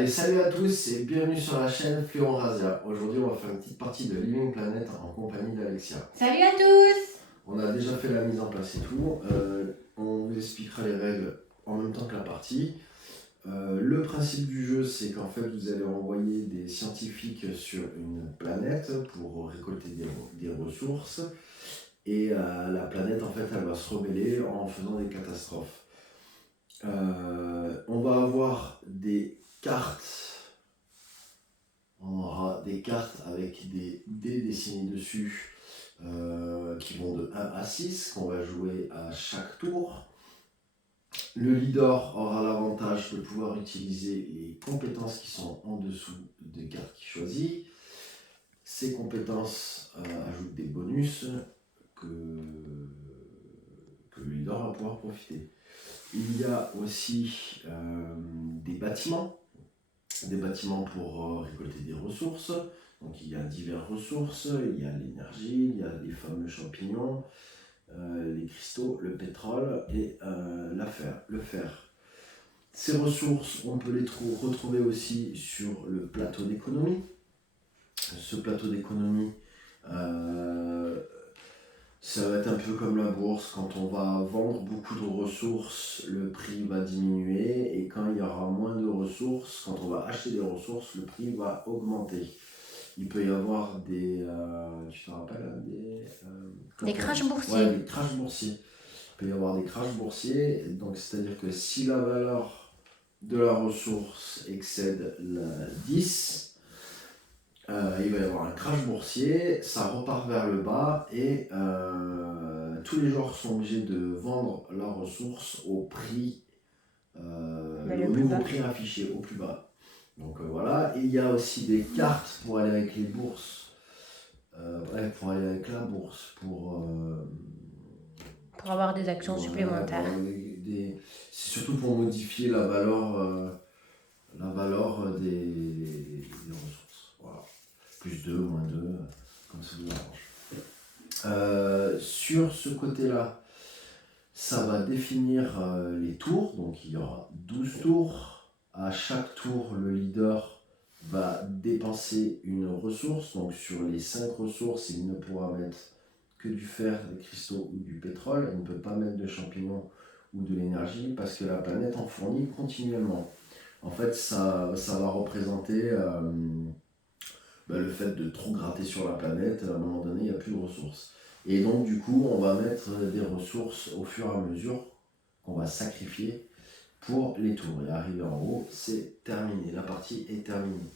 Allez, salut à tous et bienvenue sur la chaîne Fluon Razia. Aujourd'hui, on va faire une petite partie de Living Planet en compagnie d'Alexia. Salut à tous! On a déjà fait la mise en place et tout. On vous expliquera les règles en même temps que la partie. Le principe du jeu, c'est qu'en fait, vous allez envoyer des scientifiques sur une planète pour récolter des ressources. Et la planète, en fait, elle va se rebeller en faisant des catastrophes. On va avoir des cartes. On aura des cartes avec des dés dessinés dessus qui vont de 1 à 6, qu'on va jouer à chaque tour. Le leader aura l'avantage de pouvoir utiliser les compétences qui sont en dessous des cartes qu'il choisit. Ces compétences ajoutent des bonus que le leader va pouvoir profiter. Il y a aussi des bâtiments pour récolter des ressources. Donc il y a diverses ressources, il y a l'énergie, il y a les fameux champignons, les cristaux, le pétrole et le fer. Ces ressources, on peut les retrouver aussi sur le plateau d'économie. Ce plateau d'économie, ça va être un peu comme la bourse. Quand on va vendre beaucoup de ressources, le prix va diminuer. Et quand il y aura moins de ressources, quand on va acheter des ressources, le prix va augmenter. Il peut y avoir des... tu te rappelles Des crashs boursiers. Ouais, des crashs boursiers. Il peut y avoir des crashs boursiers. Donc, c'est-à-dire que si la valeur de la ressource excède la 10, il va y avoir un crash boursier, ça repart vers le bas et tous les joueurs sont obligés de vendre la ressource au prix, au nouveau prix affiché, au plus bas. Donc voilà, et il y a aussi des cartes pour aller avec les bourses, pour aller avec la bourse, pour avoir des actions supplémentaires. C'est surtout pour modifier la valeur des ressources. Voilà. Plus 2, moins 2, comme ça vous arrange. Sur ce côté-là, ça va définir les tours. Donc il y aura 12 tours. À chaque tour, le leader va dépenser une ressource. Donc sur les 5 ressources, il ne pourra mettre que du fer, des cristaux ou du pétrole. Il ne peut pas mettre de champignons ou de l'énergie parce que la planète en fournit continuellement. En fait, ça va représenter le fait de trop gratter sur la planète. À un moment donné, il n'y a plus de ressources. Et donc, du coup, on va mettre des ressources au fur et à mesure qu'on va sacrifier pour les tours. Et arrivé en haut, c'est terminé. La partie est terminée.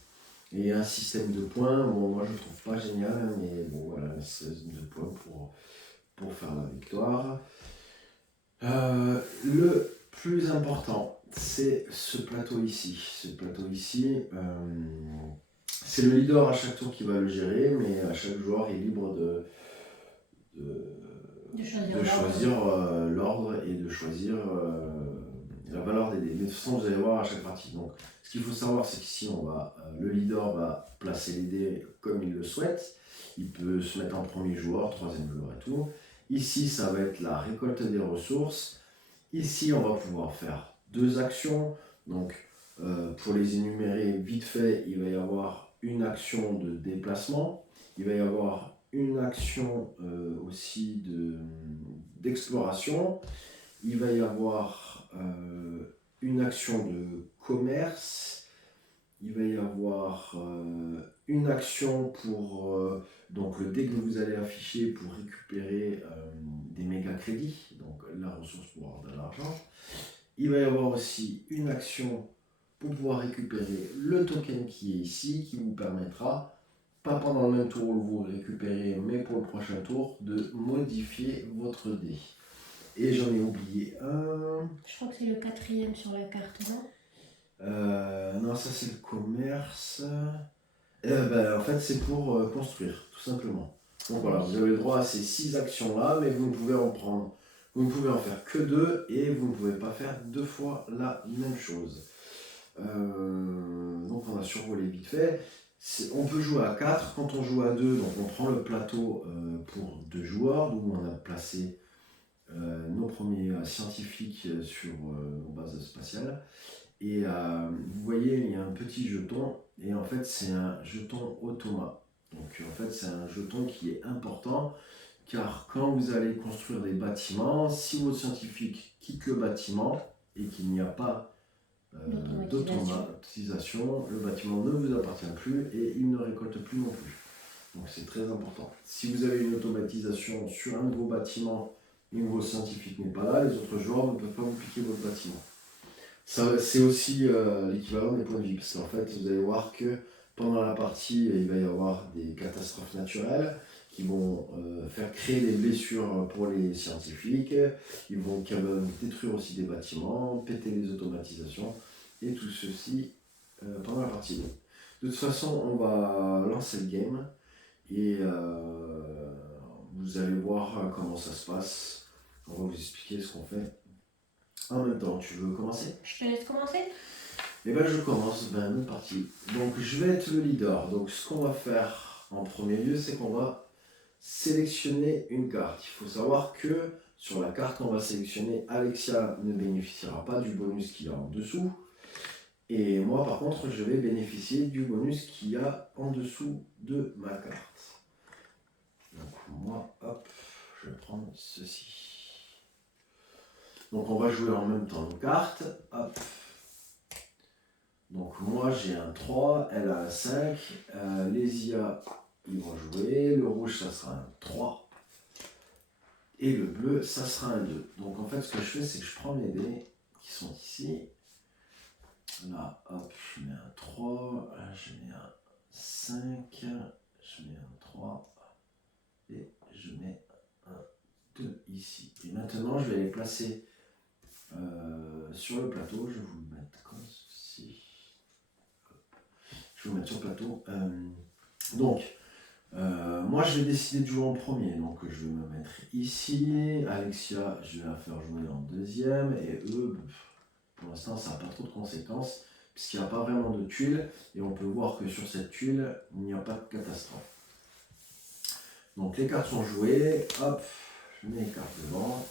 Et un système de points, bon, moi je ne trouve pas génial, mais bon, voilà, un système de points pour faire la victoire. Le plus important, c'est ce plateau ici. Ce plateau ici, c'est le leader à chaque tour qui va le gérer, mais à chaque joueur est libre de choisir l'ordre et de choisir la valeur des dés. Mais de toute façon, vous allez voir à chaque partie. Donc, ce qu'il faut savoir, c'est qu'ici, le leader va placer les dés comme il le souhaite. Il peut se mettre en premier joueur, troisième joueur et tout. Ici, ça va être la récolte des ressources. Ici, on va pouvoir faire 2 actions. Donc, pour les énumérer vite fait, il va y avoir une action de déplacement. Il va y avoir une action aussi d'exploration. Il va y avoir une action de commerce. Il va y avoir une action pour donc le dé que vous allez afficher pour récupérer des méga crédits, donc la ressource pour avoir de l'argent. Il va y avoir aussi une action pour pouvoir récupérer le token qui est ici, qui vous permettra, pas pendant le même tour où vous récupérez, mais pour le prochain tour, de modifier votre dé. Et j'en ai oublié un. Je crois que c'est le 4e sur la carte, non? Non, ça c'est le commerce. En fait, c'est pour construire, tout simplement. Donc voilà, vous avez le droit à ces 6 actions-là, mais vous ne pouvez en prendre. Vous ne pouvez en faire que 2 et vous ne pouvez pas faire 2 fois la même chose. Donc on a survolé vite fait. On peut jouer à 4. Quand on joue à 2, donc on prend le plateau pour 2 joueurs, d'où on a placé nos premiers scientifiques sur nos bases spatiales. Et vous voyez, il y a un petit jeton. Et en fait, c'est un jeton automa. Donc en fait, c'est un jeton qui est important. Car quand vous allez construire des bâtiments, si votre scientifique quitte le bâtiment et qu'il n'y a pas d'automatisation, le bâtiment ne vous appartient plus et il ne récolte plus non plus. Donc c'est très important. Si vous avez une automatisation sur un de vos bâtiments et que vos scientifiques n'est pas là, les autres joueurs ne peuvent pas vous piquer votre bâtiment. C'est aussi l'équivalent des points de vie, parce qu'en fait, vous allez voir que pendant la partie, il va y avoir des catastrophes naturelles qui vont faire créer des blessures pour les scientifiques, ils vont détruire aussi des bâtiments, péter les automatisations, et tout ceci pendant la partie 2. De toute façon, on va lancer le game, et vous allez voir comment ça se passe. On va vous expliquer ce qu'on fait. En même temps, tu veux commencer? Je te laisse commencer. Eh bien, je commence, une partie. Donc, je vais être le leader. Donc, ce qu'on va faire en premier lieu, c'est qu'on va sélectionner une carte. Il faut savoir que sur la carte qu'on va sélectionner, Alexia ne bénéficiera pas du bonus qu'il y a en dessous. Et moi, par contre, je vais bénéficier du bonus qu'il y a en dessous de ma carte. Donc, moi, hop, je vais prendre ceci. Donc on va jouer en même temps nos cartes. Hop. Donc moi j'ai un 3, elle a un 5. Les IA ils vont jouer. Le rouge ça sera un 3. Et le bleu ça sera un 2. Donc en fait ce que je fais c'est que je prends mes dés qui sont ici. Là hop je mets un 3. Là je mets un 5. Je mets un 3. Et je mets un 2 ici. Et maintenant je vais les placer sur le plateau, je vais vous le mettre comme ceci. Je vais vous mettre sur le plateau. Donc, moi je vais décider de jouer en premier. Donc, je vais me mettre ici. Alexia, je vais la faire jouer en deuxième. Et eux, pour l'instant, ça n'a pas trop de conséquences, puisqu'il n'y a pas vraiment de tuiles. Et on peut voir que sur cette tuile, il n'y a pas de catastrophe. Donc, les cartes sont jouées. Hop, je mets les cartes devant.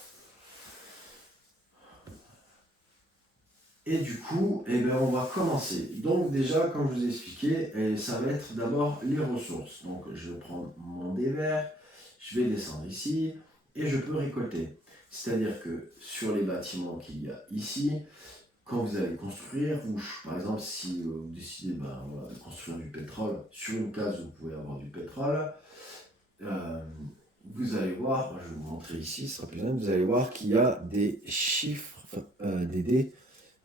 Et du coup, on va commencer. Donc déjà, comme je vous ai expliqué, ça va être d'abord les ressources. Donc je vais prendre mon dé vert, je vais descendre ici et je peux récolter. C'est-à-dire que sur les bâtiments qu'il y a ici, quand vous allez construire, par exemple, si vous décidez de construire du pétrole, sur une case vous pouvez avoir du pétrole, vous allez voir, je vais vous montrer ici, ce sera plus simple, vous allez voir qu'il y a des chiffres, des dés,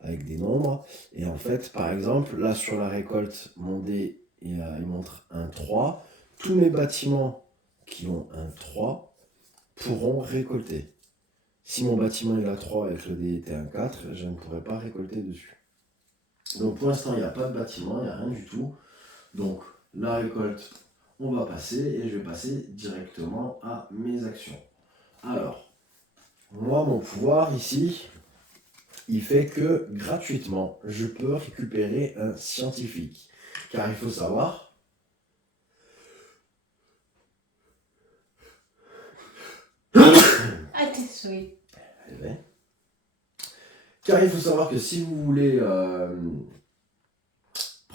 avec des nombres. Et en fait, par exemple, là sur la récolte, mon dé il montre un 3. Tous mes bâtiments qui ont un 3 pourront récolter. Si mon bâtiment est à 3 et que le dé était un 4, je ne pourrais pas récolter dessus. Donc pour l'instant, il n'y a pas de bâtiment, il n'y a rien du tout. Donc la récolte, on va passer et je vais passer directement à mes actions. Alors, moi, mon pouvoir ici, il fait que gratuitement, je peux récupérer un scientifique. Car il faut savoir À tes souhaits. Car il faut savoir que si vous voulez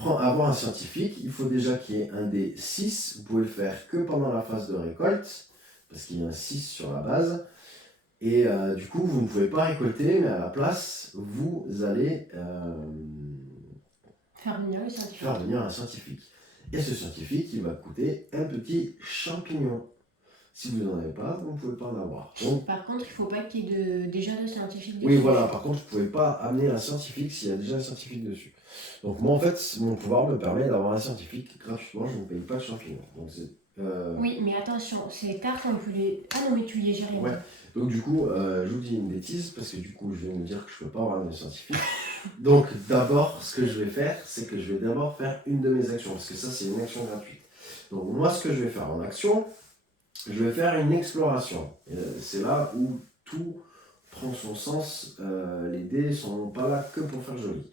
avoir un scientifique, il faut déjà qu'il y ait un des 6. Vous pouvez le faire que pendant la phase de récolte, parce qu'il y a un 6 sur la base. Et du coup, vous ne pouvez pas récolter, mais à la place, vous allez faire venir un scientifique. Et ce scientifique, il va coûter un petit champignon. Si vous n'en avez pas, vous ne pouvez pas en avoir. Donc, par contre, il ne faut pas qu'il y ait déjà de scientifiques dessus. Oui, voilà. Par contre, vous ne pouvez pas amener un scientifique s'il y a déjà un scientifique dessus. Donc moi, en fait, mon pouvoir me permet d'avoir un scientifique gratuitement. Je ne paye pas de champignon. Donc, Oui, mais attention, ces cartes, on peut les... Ah non, mais tu les gères rien. Ouais. Donc du coup, je vous dis une bêtise, parce que du coup, je vais me dire que je ne peux pas avoir de scientifique. Donc d'abord, ce que je vais faire, c'est que je vais d'abord faire une de mes actions, parce que ça, c'est une action gratuite. Donc moi, ce que je vais faire en action, je vais faire une exploration. C'est là où tout prend son sens. Les dés ne sont pas là que pour faire joli.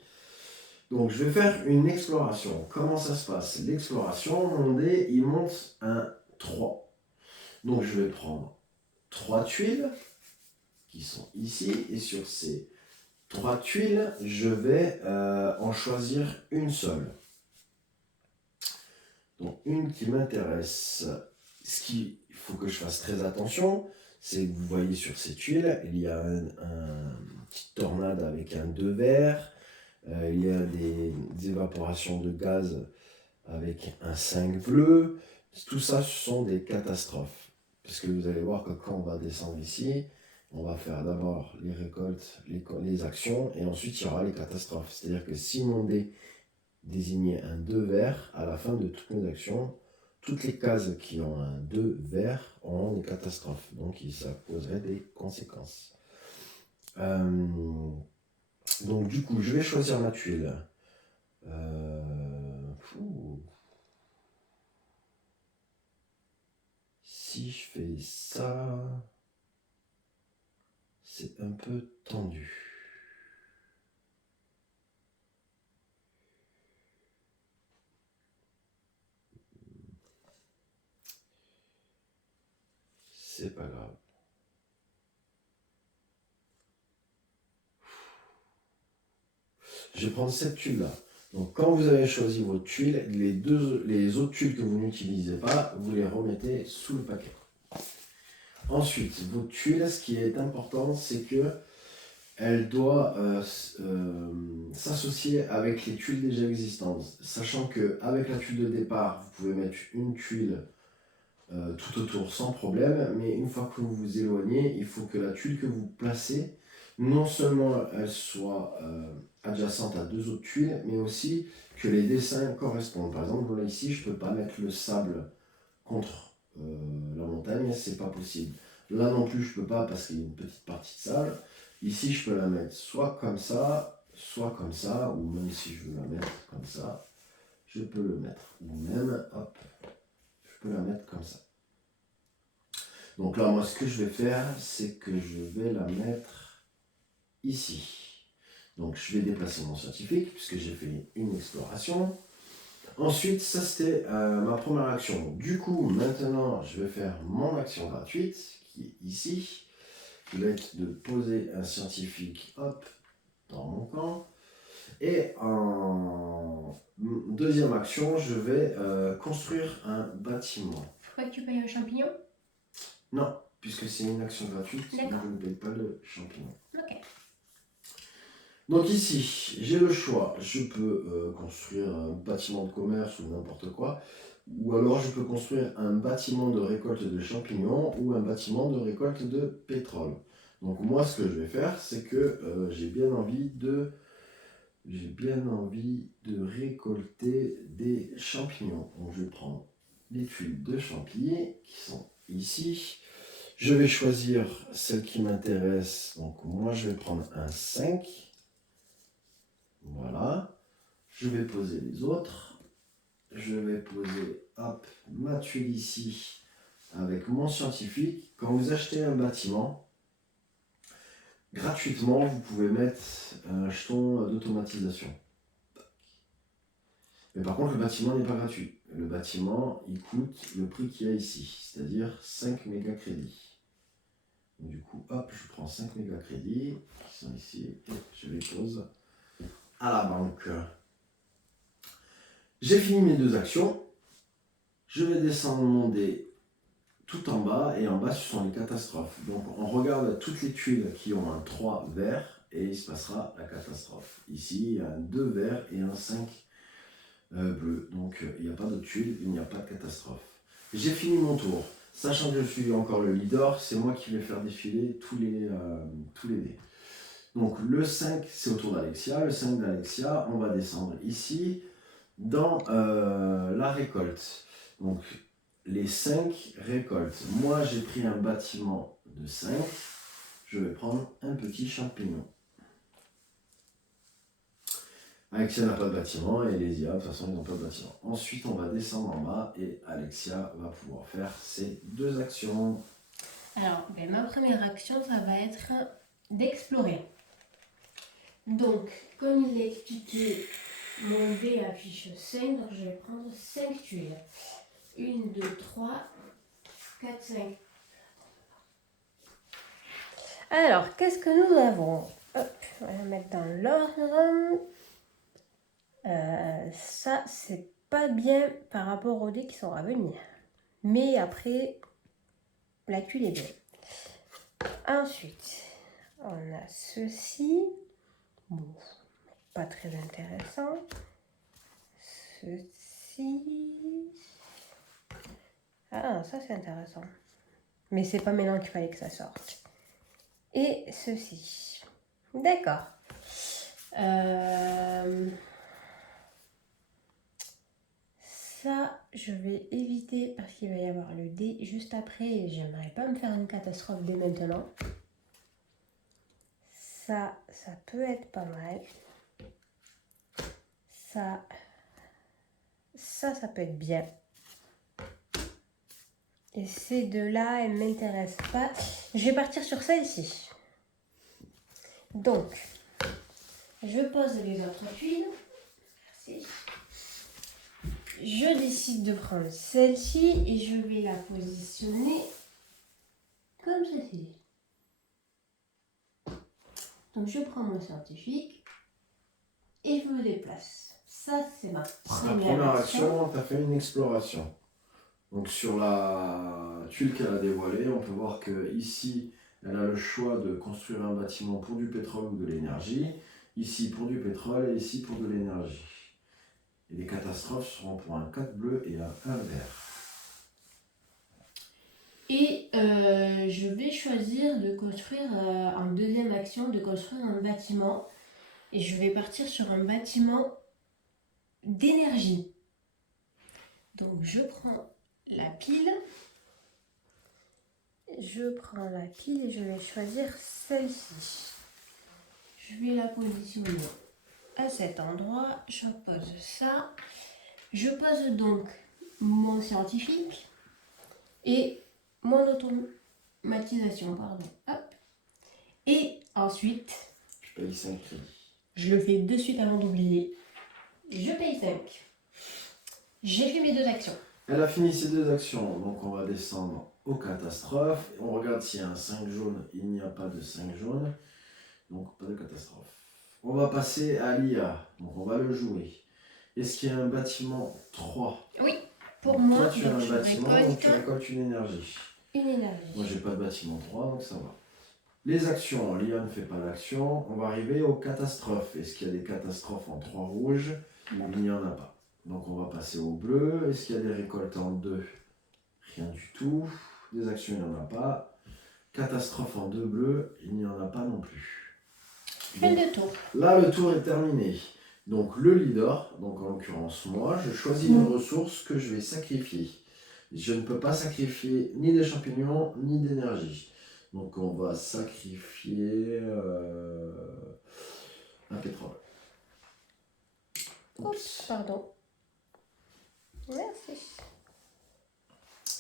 Donc je vais faire une exploration. Comment ça se passe? L'exploration, mon dé, il monte un 3. Donc je vais prendre 3 tuiles qui sont ici. Et sur ces 3 tuiles, je vais en choisir une seule. Donc une qui m'intéresse. Ce qu'il faut que je fasse très attention, c'est que vous voyez sur ces tuiles, il y a un petite tornade avec un 2 vert, il y a des évaporations de gaz avec un 5 bleu. Tout ça, ce sont des catastrophes. Parce que vous allez voir que quand on va descendre ici, on va faire d'abord les récoltes, les actions, et ensuite il y aura les catastrophes. C'est-à-dire que si mon dé désignait un 2 vert, à la fin de toutes mes actions, toutes les cases qui ont un 2 vert auront des catastrophes. Donc ça causerait des conséquences. Donc du coup, je vais choisir ma tuile. Si je fais ça, c'est un peu tendu. C'est pas grave. Je vais prendre cette tuile-là. Donc quand vous avez choisi votre tuile, les autres tuiles que vous n'utilisez pas, vous les remettez sous le paquet. Ensuite, votre tuile, ce qui est important, c'est que elle doit s'associer avec les tuiles déjà existantes. Sachant qu'avec la tuile de départ, vous pouvez mettre une tuile tout autour sans problème, mais une fois que vous vous éloignez, il faut que la tuile que vous placez, non seulement elle soit adjacente à 2 autres tuiles, mais aussi que les dessins correspondent. Par exemple, là ici, je ne peux pas mettre le sable contre la montagne, c'est pas possible. Là non plus, je peux pas parce qu'il y a une petite partie de sable. Ici, je peux la mettre soit comme ça, ou même si je veux la mettre comme ça, je peux le mettre. Ou même, hop, je peux la mettre comme ça. Donc là, moi, ce que je vais faire, c'est que je vais la mettre ici. Donc, je vais déplacer mon scientifique, puisque j'ai fait une exploration. Ensuite, ça, c'était ma première action. Du coup, maintenant, je vais faire mon action gratuite, qui est ici. Qui va être de poser un scientifique, hop, dans mon camp. Et en deuxième action, je vais construire un bâtiment. Faut pas que tu payes un champignon? Non, puisque c'est une action gratuite, donc D'accord. je ne paye pas le champignon. Ok. Donc ici, j'ai le choix. Je peux construire un bâtiment de commerce ou n'importe quoi. Ou alors je peux construire un bâtiment de récolte de champignons ou un bâtiment de récolte de pétrole. Donc moi, ce que je vais faire, c'est que j'ai bien envie de récolter des champignons. Donc je vais prendre les tuiles de champignons qui sont ici. Je vais choisir celle qui m'intéresse. Donc moi, je vais prendre un 5. Voilà. Je vais poser les autres. Je vais poser, hop, ma tuile ici avec mon scientifique. Quand vous achetez un bâtiment, gratuitement, vous pouvez mettre un jeton d'automatisation. Mais par contre, le bâtiment n'est pas gratuit. Le bâtiment, il coûte le prix qu'il y a ici, c'est-à-dire 5 méga crédits. Du coup, hop, je prends 5 méga crédits qui sont ici et je les pose à la banque. J'ai fini mes 2 actions. Je vais descendre mon dé tout en bas, et en bas ce sont les catastrophes. Donc on regarde toutes les tuiles qui ont un 3 vert et il se passera la catastrophe. Ici il y a un 2 vert et un 5 bleu. Donc il n'y a pas de tuiles, il n'y a pas de catastrophe. J'ai fini mon tour. Sachant que je suis encore le leader, c'est moi qui vais faire défiler tous les dés. Donc le 5 c'est au tour d'Alexia. Le 5 d'Alexia, on va descendre ici dans la récolte. Donc les 5 récoltes. Moi, j'ai pris un bâtiment de 5. Je vais prendre un petit champignon. Alexia n'a pas de bâtiment et les IA, de toute façon, ils n'ont pas de bâtiment. Ensuite, on va descendre en bas et Alexia va pouvoir faire ses 2 actions. Alors, ma première action, ça va être d'explorer. Donc, comme il l'a expliqué, mon dé affiche 5, donc je vais prendre 5 tuiles. 1, 2, 3, 4, 5. Alors, qu'est-ce que nous avons? Hop, on va la mettre dans l'ordre. Ça, c'est pas bien par rapport aux dés qui sont à venir. Mais après, la tuile est belle. Ensuite, on a ceci. Bon, pas très intéressant. Ceci. Ah, ça c'est intéressant. Mais c'est pas maintenant qu'il fallait que ça sorte. Et ceci. D'accord. Ça, je vais éviter parce qu'il va y avoir le dé juste après et j'aimerais pas me faire une catastrophe dès maintenant. Ça peut être pas mal. Ça peut être bien. Et ces deux-là, elles ne m'intéressent pas. Je vais partir sur celle-ci. Donc, je pose les autres tuiles. Merci. Je décide de prendre celle-ci et je vais la positionner comme ceci. Donc, je prends mon scientifique et je me déplace. Ça, c'est ma première action. Tu as fait une exploration. Donc sur la tuile qu'elle a dévoilée, on peut voir que ici, elle a le choix de construire un bâtiment pour du pétrole ou de l'énergie, ici pour du pétrole et ici pour de l'énergie. Et les catastrophes seront pour un 4 bleu et un 1 vert. Et je vais choisir de construire en deuxième action, de construire un bâtiment. Et je vais partir sur un bâtiment d'énergie. Donc je prends la pile. Je prends la pile et je vais choisir celle-ci. Je vais la positionner à cet endroit. Je pose ça. Je pose donc mon scientifique et mon automatisation, pardon. Hop. Et ensuite, je paye 5 crédits. Je le fais de suite avant d'oublier. Je paye 5. J'ai fait mes 2 actions. Elle a fini ses 2 actions, donc on va descendre aux catastrophes. On regarde s'il y a un 5 jaune, il n'y a pas de 5 jaune, donc pas de catastrophe. On va passer à l'IA, donc on va le jouer. Est-ce qu'il y a un bâtiment 3? Oui, pour donc moi, toi, tu as un bâtiment, donc tu récoltes récoltes une énergie. Une énergie. Moi, j'ai pas de bâtiment 3, donc ça va. Les actions, l'IA ne fait pas d'action. On va arriver aux catastrophes. Est-ce qu'il y a des catastrophes en 3 rouges? Il n'y en a pas. Donc on va passer au bleu. Est-ce qu'il y a des récoltes en 2? Rien du tout. Des actions, il n'y en a pas. Catastrophe en 2 bleus, il n'y en a pas non plus. Fin de tour. Là, le tour est terminé. Donc le leader, donc en l'occurrence moi, je choisis une ressource que je vais sacrifier. Je ne peux pas sacrifier ni des champignons, ni d'énergie. Donc on va sacrifier un pétrole. Oups, pardon. Merci.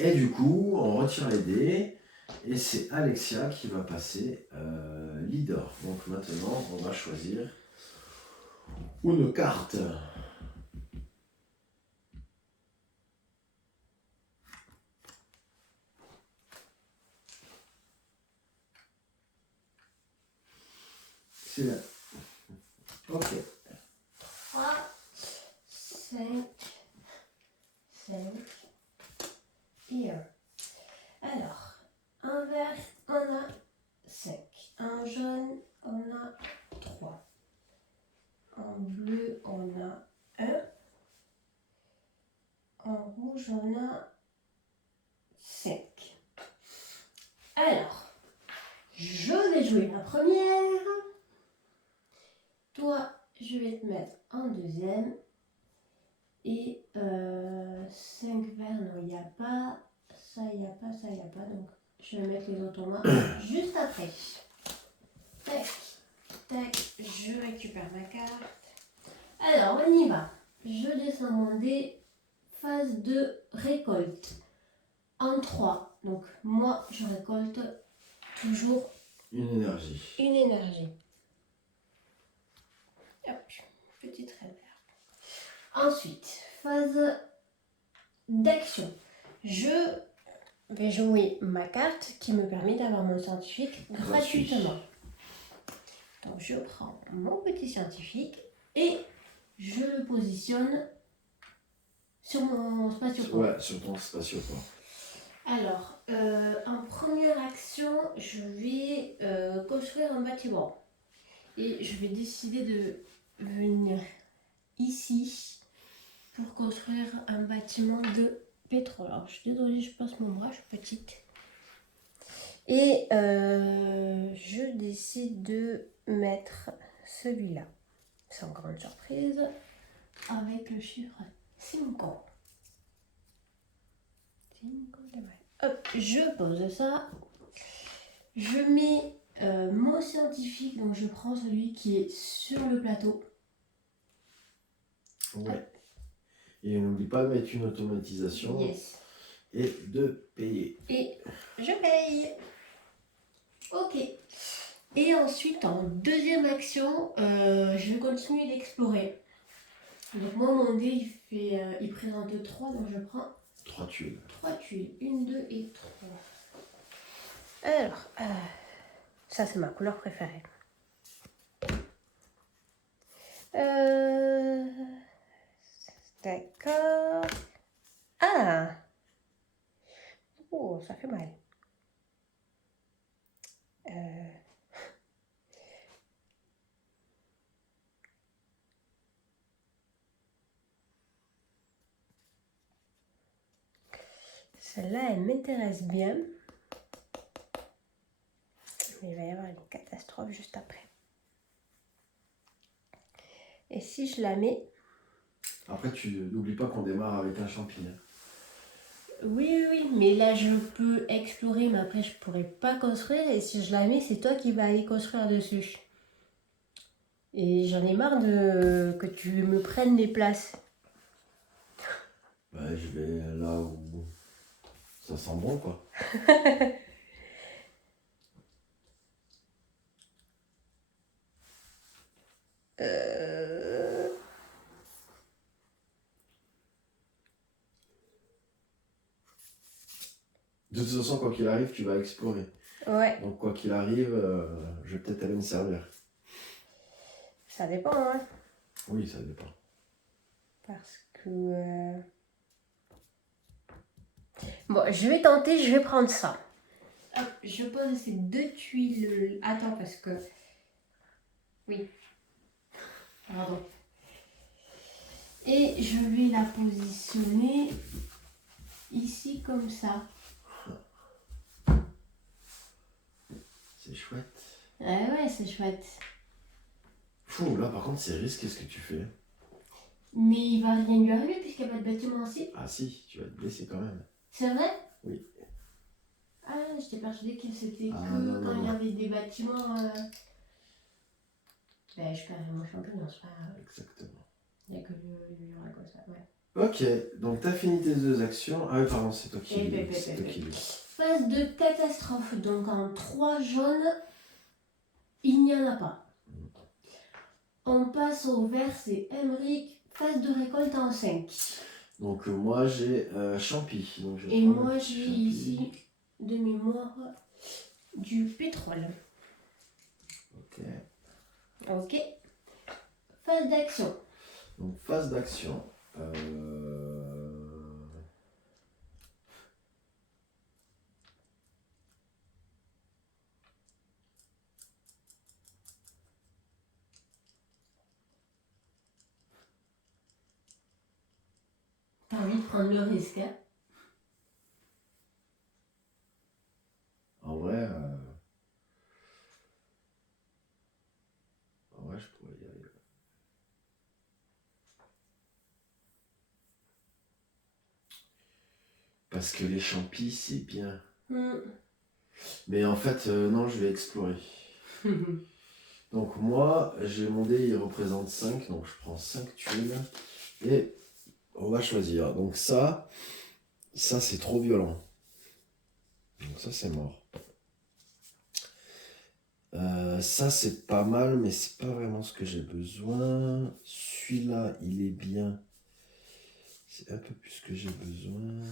Et du coup, on retire les dés. Et c'est Alexia qui va passer leader. Donc maintenant, on va choisir une carte. C'est là. Ok. 3, 5, 5 et 1. Alors, un vert, on a 5. Un jaune, on a 3. En bleu, on a 1. En rouge, on a 5. Alors, je vais jouer la première. Toi, je vais te mettre en deuxième. Et 5 verts, non, il n'y a pas. Ça, il n'y a pas, ça, il n'y a pas. Donc, je vais mettre les automates juste après. Tac, tac, je récupère ma carte. Alors, on y va. Je descends mon dé. Phase de récolte. En 3. Donc, moi, je récolte toujours une énergie. Une énergie. Hop, petite réverb. Ensuite, phase d'action. Je vais jouer ma carte qui me permet d'avoir mon scientifique gratuitement. Donc je prends mon petit scientifique et je le positionne sur mon spatioport. Ouais, sur ton spatioport. Alors, en première action, je vais construire un bâtiment. Et je vais décider de venir ici pour construire un bâtiment de pétrole. Alors, je suis désolée, je passe mon bras, je suis petite. Et je décide de mettre celui-là, sans grande surprise, avec le chiffre 5. Hop, je pose ça. Je mets mon scientifique, donc je prends celui qui est sur le plateau. Ouais. Et n'oublie pas de mettre une automatisation Yes. et de payer. Et je paye. Ok. Et ensuite, en deuxième action, je vais continuer d'explorer. Donc moi, mon dé, il présente 3, donc je prends 3 tuiles. 3 tuiles. 1, 2 et 3. Alors, ça c'est ma couleur préférée. D'accord. Ah! Oh, ça fait mal. Celle-là, elle m'intéresse bien. Mais il va y avoir une catastrophe juste après. Et si je la mets... Après, tu n'oublies pas qu'on démarre avec un champignon. Oui, mais là, je peux explorer, mais après, je pourrais pas construire. Et si je la mets, c'est toi qui vas aller construire dessus. Et j'en ai marre que tu me prennes les places. Bah, je vais là où ça sent bon, quoi. De toute façon, quoi qu'il arrive, tu vas explorer. Ouais. Donc, quoi qu'il arrive, je vais peut-être aller me servir. Ça dépend, hein. Oui, ça dépend. Parce que... Bon, je vais tenter, je vais prendre ça. Hop, je pose ces 2 tuiles... Attends, parce que... Oui. Pardon. Et je vais la positionner ici comme ça. C'est chouette. Ouais, c'est chouette. Fou, là par contre c'est risqué ce que tu fais. Mais il va rien lui arriver puisqu'il n'y a pas de bâtiment ici. Ah si, tu vas te blesser quand même. C'est vrai? Oui. Ah, j'étais persuadée que c'était Ah, que non, quand non, il y non. avait des bâtiments... Ben, je perds mon champignon, c'est pas grave. Exactement. Il n'y a que le mur comme ça, ouais. Ok, donc t'as fini tes 2 actions. Ah oui, pardon, c'est toi qui Et lis. C'est toi qui lis. phase de catastrophe, donc en 3 jaunes, il n'y en a pas. On passe au vert, c'est Emmerich, phase de récolte en 5. Donc moi j'ai champi. Donc, je vais Et prendre moi le j'ai champi. ici de mémoire du pétrole. Ok. Ok. Phase d'action. Donc phase d'action. T'as envie de prendre le risque, hein? En vrai, je pourrais y aller. Parce que les champis c'est bien. Mais en fait, non, je vais explorer. Donc moi, j'ai mon dé, il représente 5, donc je prends 5 tuiles et on va choisir. Donc ça c'est trop violent. Donc ça c'est mort. Ça c'est pas mal, mais c'est pas vraiment ce que j'ai besoin. Celui-là, il est bien. C'est un peu plus ce que j'ai besoin.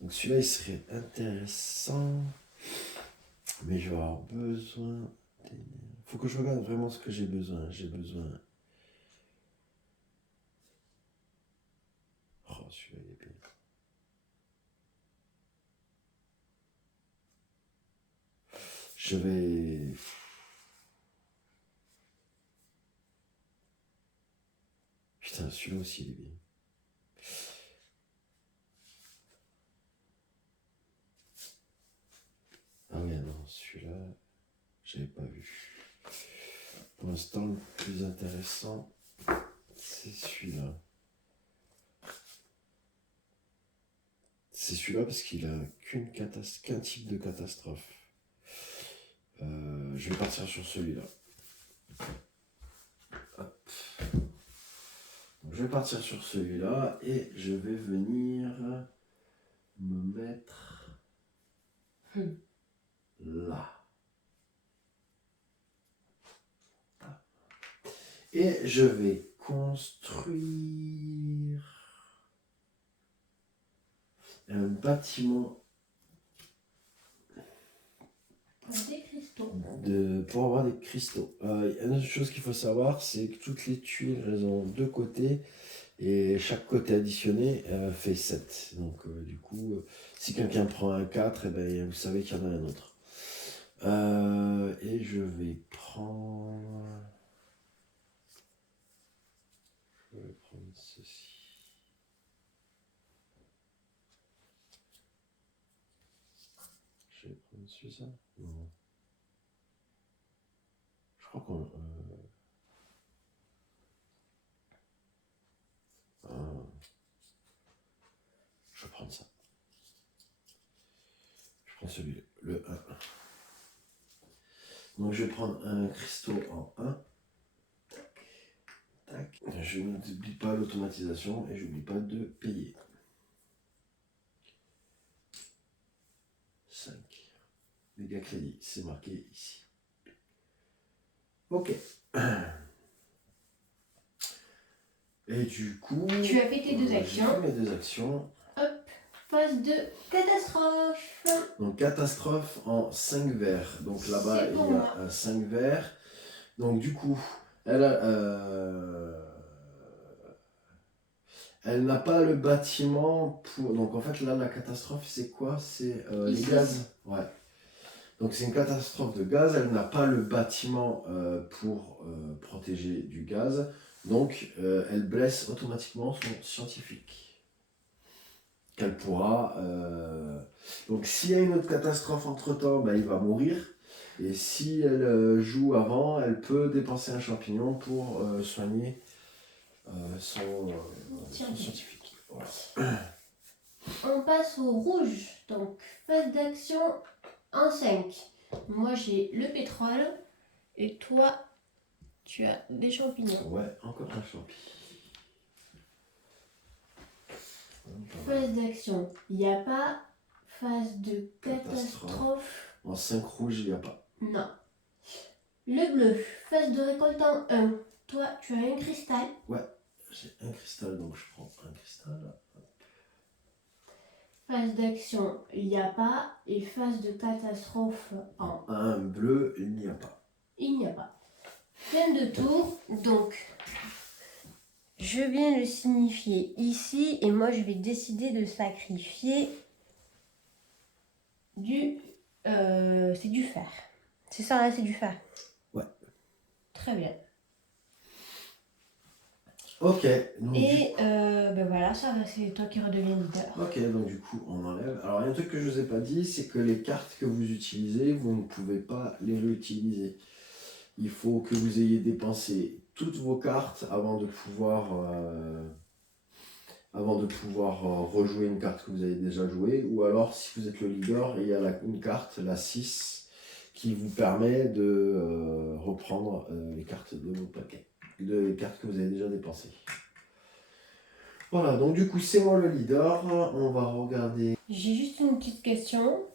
Donc celui-là, il serait intéressant. Mais je vais avoir besoin... Faut que je regarde vraiment ce que j'ai besoin. J'ai besoin... Oh, celui-là, il est bien. Je vais... Putain, celui-là aussi, il est bien. Ah ouais, non, celui-là, j'avais pas vu. Pour l'instant, le plus intéressant, c'est celui-là. C'est celui-là parce qu'il a qu'un type de catastrophe. Je vais partir sur celui-là. Hop. Donc, je vais partir sur celui-là et je vais venir me mettre là. Et je vais construire un bâtiment Des cristaux. pour avoir des cristaux. Une autre chose qu'il faut savoir, c'est que toutes les tuiles, elles ont deux côtés et chaque côté additionné fait 7. Donc du coup, si quelqu'un prend un 4, eh ben, vous savez qu'il y en a un autre. Et je vais prendre... ceci. Je vais prendre celui-là. Non. Je crois qu'on... je vais prendre ça. Je prends celui-là, le 1. Donc je vais prendre un cristaux en 1. Tac. Je n'oublie pas l'automatisation et je n'oublie pas de payer. 5. Méga crédit, c'est marqué ici. Ok. Et du coup... Tu as fait tes deux actions. J'ai fait mes deux actions. Hop, phase de catastrophe. Donc catastrophe en 5 verres. Donc là-bas, C'est il pour y moi. a un 5 verres. Donc du coup, elle a... elle n'a pas le bâtiment pour... Donc en fait là la catastrophe c'est quoi? C'est les Ici. gaz. Ouais. Donc c'est une catastrophe de gaz. Elle n'a pas le bâtiment pour protéger du gaz. Donc elle blesse automatiquement son scientifique. Qu'elle pourra... Donc s'il y a une autre catastrophe entre-temps, ben, il va mourir. Et si elle joue avant, elle peut dépenser un champignon pour soigner son scientifique. Voilà. On passe au rouge. Donc, phase d'action en 5. Moi, j'ai le pétrole. Et toi, tu as des champignons. Ouais, encore un champi. Phase d'action, il n'y a pas. Phase de catastrophe. En 5 rouges, il n'y a pas. Non. Le bleu, phase de récolte en 1. Toi, tu as un cristal. Ouais, j'ai un cristal, donc je prends un cristal. Phase d'action, il n'y a pas. Et phase de catastrophe en Un bleu, il n'y a pas. il n'y a pas. Fin de tour, donc je viens le signifier ici et moi je vais décider de sacrifier c'est du fer. C'est ça là, c'est du fer. Ouais. Très bien. Ok. Donc Et ben voilà, ça c'est toi qui redeviens leader. Ok, donc du coup on enlève. Alors il y a un truc que je vous ai pas dit, c'est que les cartes que vous utilisez, vous ne pouvez pas les réutiliser. Il faut que vous ayez dépensé toutes vos cartes avant de pouvoir rejouer une carte que vous avez déjà jouée. Ou alors si vous êtes le leader, il y a une carte, la 6, qui vous permet de reprendre les cartes de vos paquets, les cartes que vous avez déjà dépensées. Voilà, donc du coup c'est moi le leader, on va regarder. J'ai juste une petite question.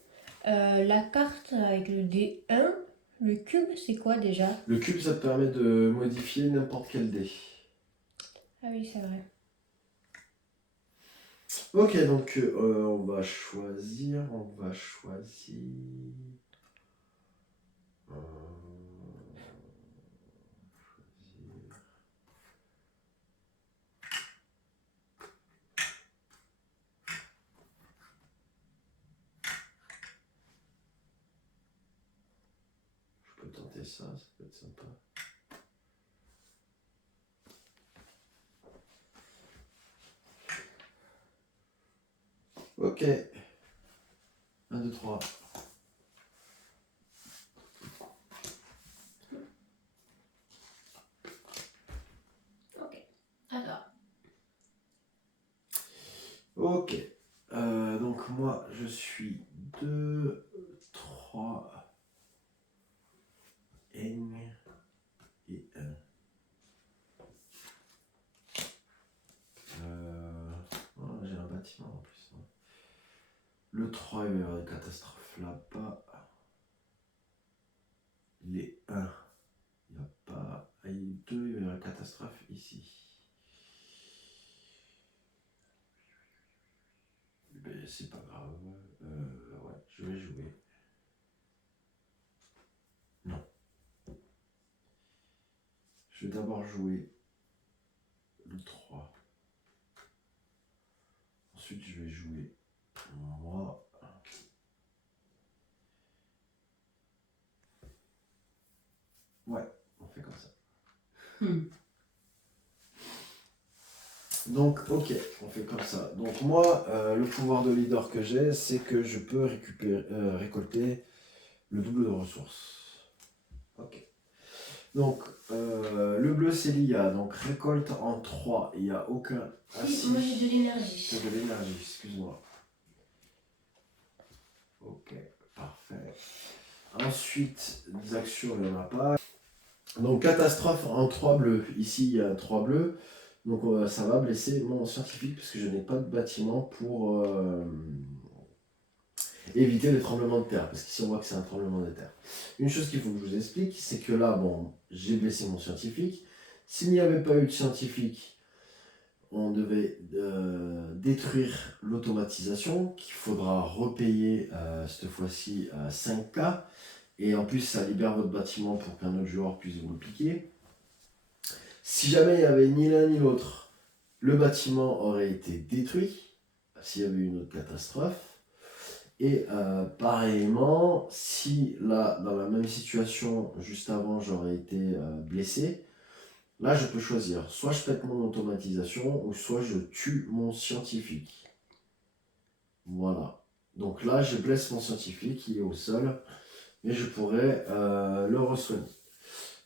La carte avec le D1, le cube c'est quoi déjà? Le cube ça te permet de modifier n'importe quel dé. Ah oui, c'est vrai. Ok, donc on va choisir. Je peux tenter ça peut être sympa. Ok. 1, 2, 3. Ok. Alors. Ok. Donc moi je suis 2, 3, N et 1. J'ai un bâtiment en plus. Hein. Le 3, il va y avoir des catastrophes là-bas. Les 1, il n'y a pas. Et les 2, il va y avoir une catastrophe ici. Mais c'est pas grave. Ouais, je vais jouer. Non. Je vais d'abord jouer le 3. Ensuite, je vais jouer moi. Ouais, on fait comme ça. Donc, ok, on fait comme ça. Donc moi, le pouvoir de leader que j'ai, c'est que je peux récolter le double de ressources. Ok. Donc, le bleu, c'est l'IA. Donc, récolte en 3. Il n'y a aucun... Si, moi j'ai de l'énergie. C'est de l'énergie, excuse-moi. Ok, parfait. Ensuite, des actions, il n'y en a pas. Donc, catastrophe en 3 bleus. Ici, il y a 3 bleus. Donc, ça va blesser mon scientifique parce que je n'ai pas de bâtiment pour éviter les tremblements de terre. Parce qu'ici, on voit que c'est un tremblement de terre. Une chose qu'il faut que je vous explique, c'est que là, bon, j'ai blessé mon scientifique. S'il n'y avait pas eu de scientifique, on devait détruire l'automatisation qu'il faudra repayer cette fois-ci à 5K. Et en plus, ça libère votre bâtiment pour qu'un autre joueur puisse vous le piquer. Si jamais il n'y avait ni l'un ni l'autre, le bâtiment aurait été détruit s'il y avait eu une autre catastrophe. Et pareillement, si là, dans la même situation, juste avant, j'aurais été blessé, là, je peux choisir. Soit je pète mon automatisation, ou soit je tue mon scientifique. Voilà. Donc là, je blesse mon scientifique, il est au sol, mais je pourrais le re-soigner.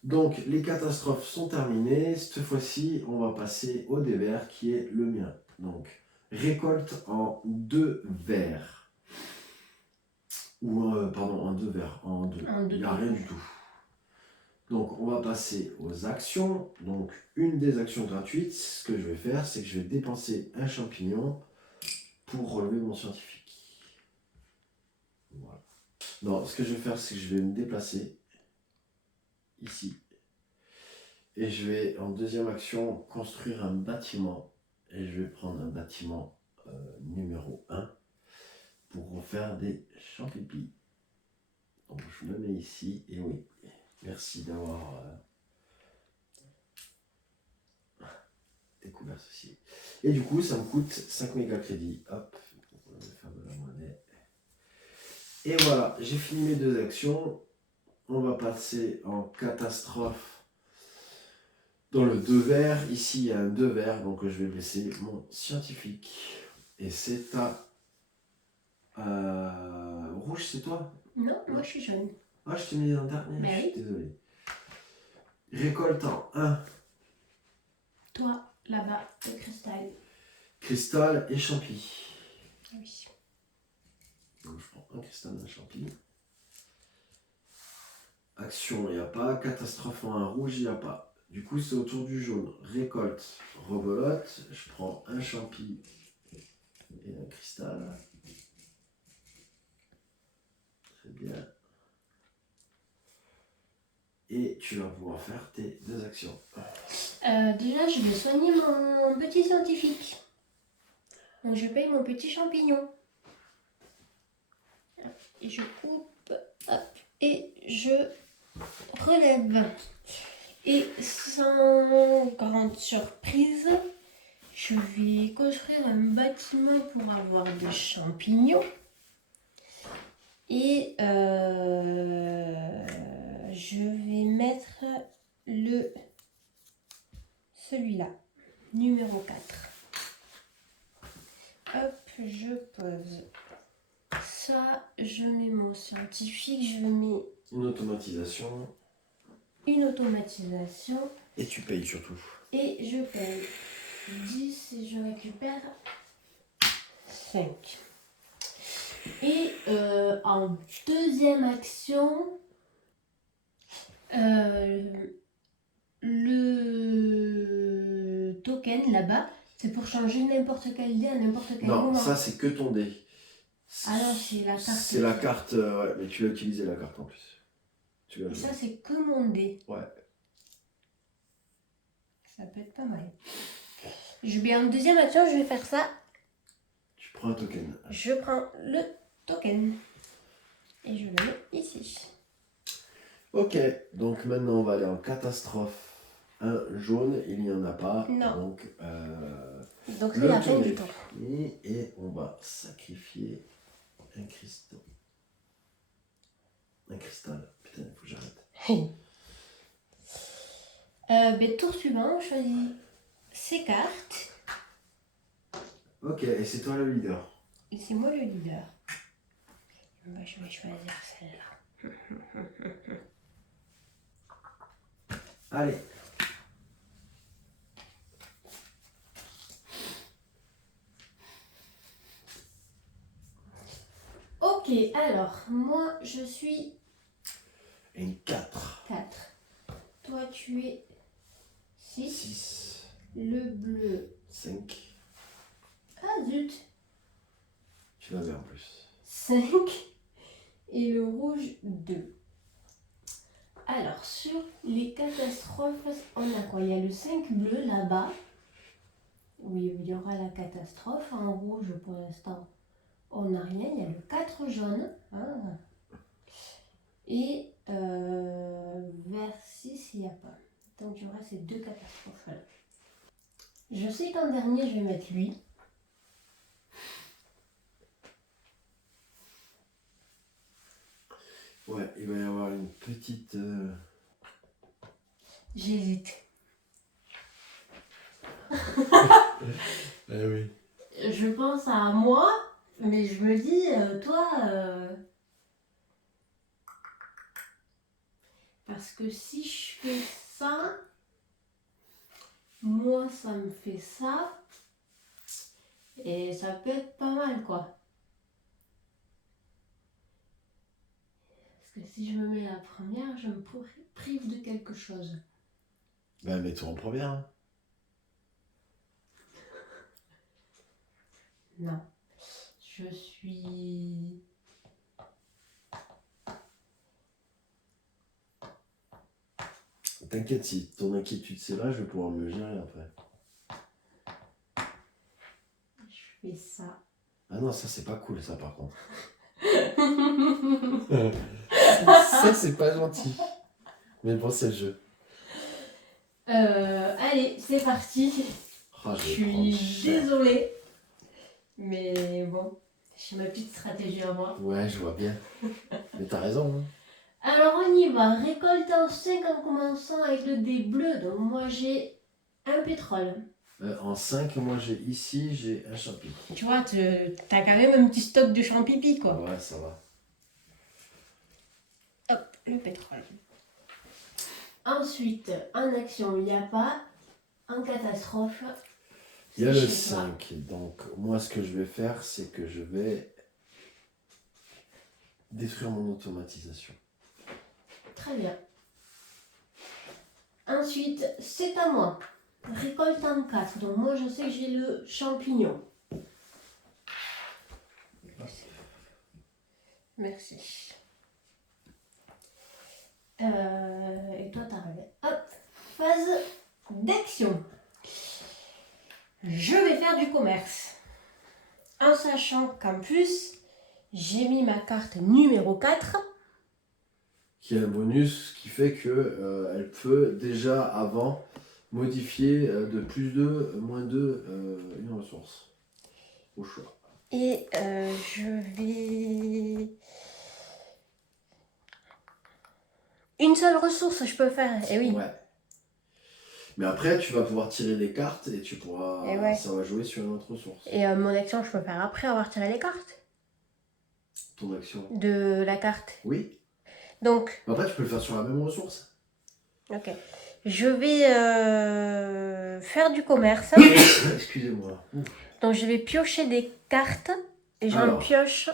Donc, les catastrophes sont terminées. Cette fois-ci, on va passer au dé vert qui est le mien. Donc, récolte en 2 verts. Ou, pardon, en 2 verts. En 2. Il n'y a rien du tout. Donc, on va passer aux actions. Donc, une des actions gratuites, ce que je vais faire, c'est que je vais dépenser un champignon pour relever mon scientifique. Voilà. Non, ce que je vais faire, c'est que je vais me déplacer ici. Et je vais, en deuxième action, construire un bâtiment. Et je vais prendre un bâtiment numéro 1 pour refaire des champignons. Donc je me mets ici. Et oui, merci d'avoir découvert ceci. Et du coup, ça me coûte 5 méga crédits. Hop, on va faire de la monnaie. Et voilà, j'ai fini mes 2 actions. On va passer en catastrophe. Dans le 2 vert, ici il y a un 2 vert, donc je vais blesser mon scientifique. Et c'est à... rouge, c'est toi? Non, moi je suis jaune. Ah, je t'ai mis en dernier, Ben je suis oui. désolé. Récolte en 1. Toi, là-bas, le cristal. Cristal et champi. Oui. Donc je prends un cristal et un champi. Action, il n'y a pas. Catastrophe en 1 rouge, il n'y a pas. Du coup, c'est au tour du jaune. Récolte, rebelote. Je prends un champi et un cristal. Très bien. Et tu vas pouvoir faire tes 2 actions. Déjà, je vais soigner mon petit scientifique. Donc je paye mon petit champignon. Et je coupe, hop, et je relève. Et sans grande surprise, je vais construire un bâtiment pour avoir des champignons. Et je vais mettre celui-là, numéro 4. Hop, je pose ça, je mets mon scientifique, je mets Une automatisation. une automatisation. Et tu payes surtout. Et je paye 10 et je récupère 5. Et en deuxième action, le token là-bas, c'est pour changer n'importe quel dé à n'importe quel moment. Non, ça c'est que ton dé. Ah non, c'est la carte. C'est la carte, ouais, mais tu vas utiliser la carte en plus. Tu vas Et jouer. ça, c'est que mon dé. Ouais. Ça peut être pas mal. En deuxième action, je vais faire ça. Tu prends un token. Je prends le token. Et je le mets ici. Ok, donc maintenant on va aller en catastrophe. Un jaune, il n'y en a pas. Non. Donc c'est le la fin tour du est tour. fini et on va sacrifier un cristal. Un cristal. Putain, il faut que j'arrête. Tour suivant, on choisit ces cartes. Ok, et c'est toi le leader. Et c'est moi le leader. Moi, je vais choisir celle-là. Allez. Ok, alors, moi, je suis Une 4. 4. Toi, tu es 6. 6. Le bleu. 5. Ah, zut. Tu l'avais en plus. 5. Et le rouge, 2. Alors, sur les catastrophes, on a quoi? Il y a le 5 bleu là-bas. Oui, il y aura la catastrophe. En rouge, pour l'instant, on n'a rien. Il y a le 4 jaune. Ah. Et vers 6, il n'y a pas. Donc, il y aura ces deux catastrophes-là. Je sais qu'en dernier, je vais mettre lui. Ouais, il va y avoir une petite... J'hésite. Eh oui. Je pense à moi, mais je me dis, toi... Parce que si je fais ça, moi, ça me fait ça. Et ça peut être pas mal, quoi. Parce que si je me mets la première, je me prive de quelque chose. Ben, mets-toi en première. Hein. Non. Je suis... T'inquiète, si ton inquiétude c'est là, je vais pouvoir me gérer après. Je fais ça. Ah non, ça c'est pas cool ça par contre. Ça c'est pas gentil. Mais bon, c'est le jeu. Allez, c'est parti. Oh, Je suis désolée. Mais bon, j'ai ma petite stratégie à moi. Ouais, je vois bien. Mais t'as raison. Hein. Alors on y va. Récolte en 5 en commençant avec le dé bleu. Donc moi j'ai un pétrole. En 5, moi j'ai un champignon. Tu vois, t'as quand même un petit stock de champipi quoi. Ouais, ça va. Hop, le pétrole. Ensuite, en action, il n'y a pas. En catastrophe, Il y a le chez 5. Donc, moi, ce que je vais faire, c'est que je vais détruire mon automatisation. Très bien. Ensuite, c'est à moi. Récolte en 4. Donc, moi, je sais que j'ai le champignon. Merci. Et toi, t'as relevé. Hop, phase d'action. Je vais faire du commerce. En sachant qu'en plus, j'ai mis ma carte numéro 4. Qui a un bonus qui fait que elle peut déjà avant modifier de plus 2, moins 2 une ressource. Au choix. Et je vais... Une seule ressource, je peux faire. Eh oui. Ouais. Mais après, tu vas pouvoir tirer des cartes et tu pourras. Et ouais. Ça va jouer sur une autre ressource. Et mon action, je peux faire après avoir tiré les cartes. Ton action. De la carte. Oui. Donc. Après, tu peux le faire sur la même ressource. Ok. Je vais faire du commerce. Excusez-moi. Donc je vais piocher des cartes et j'en Alors. pioche.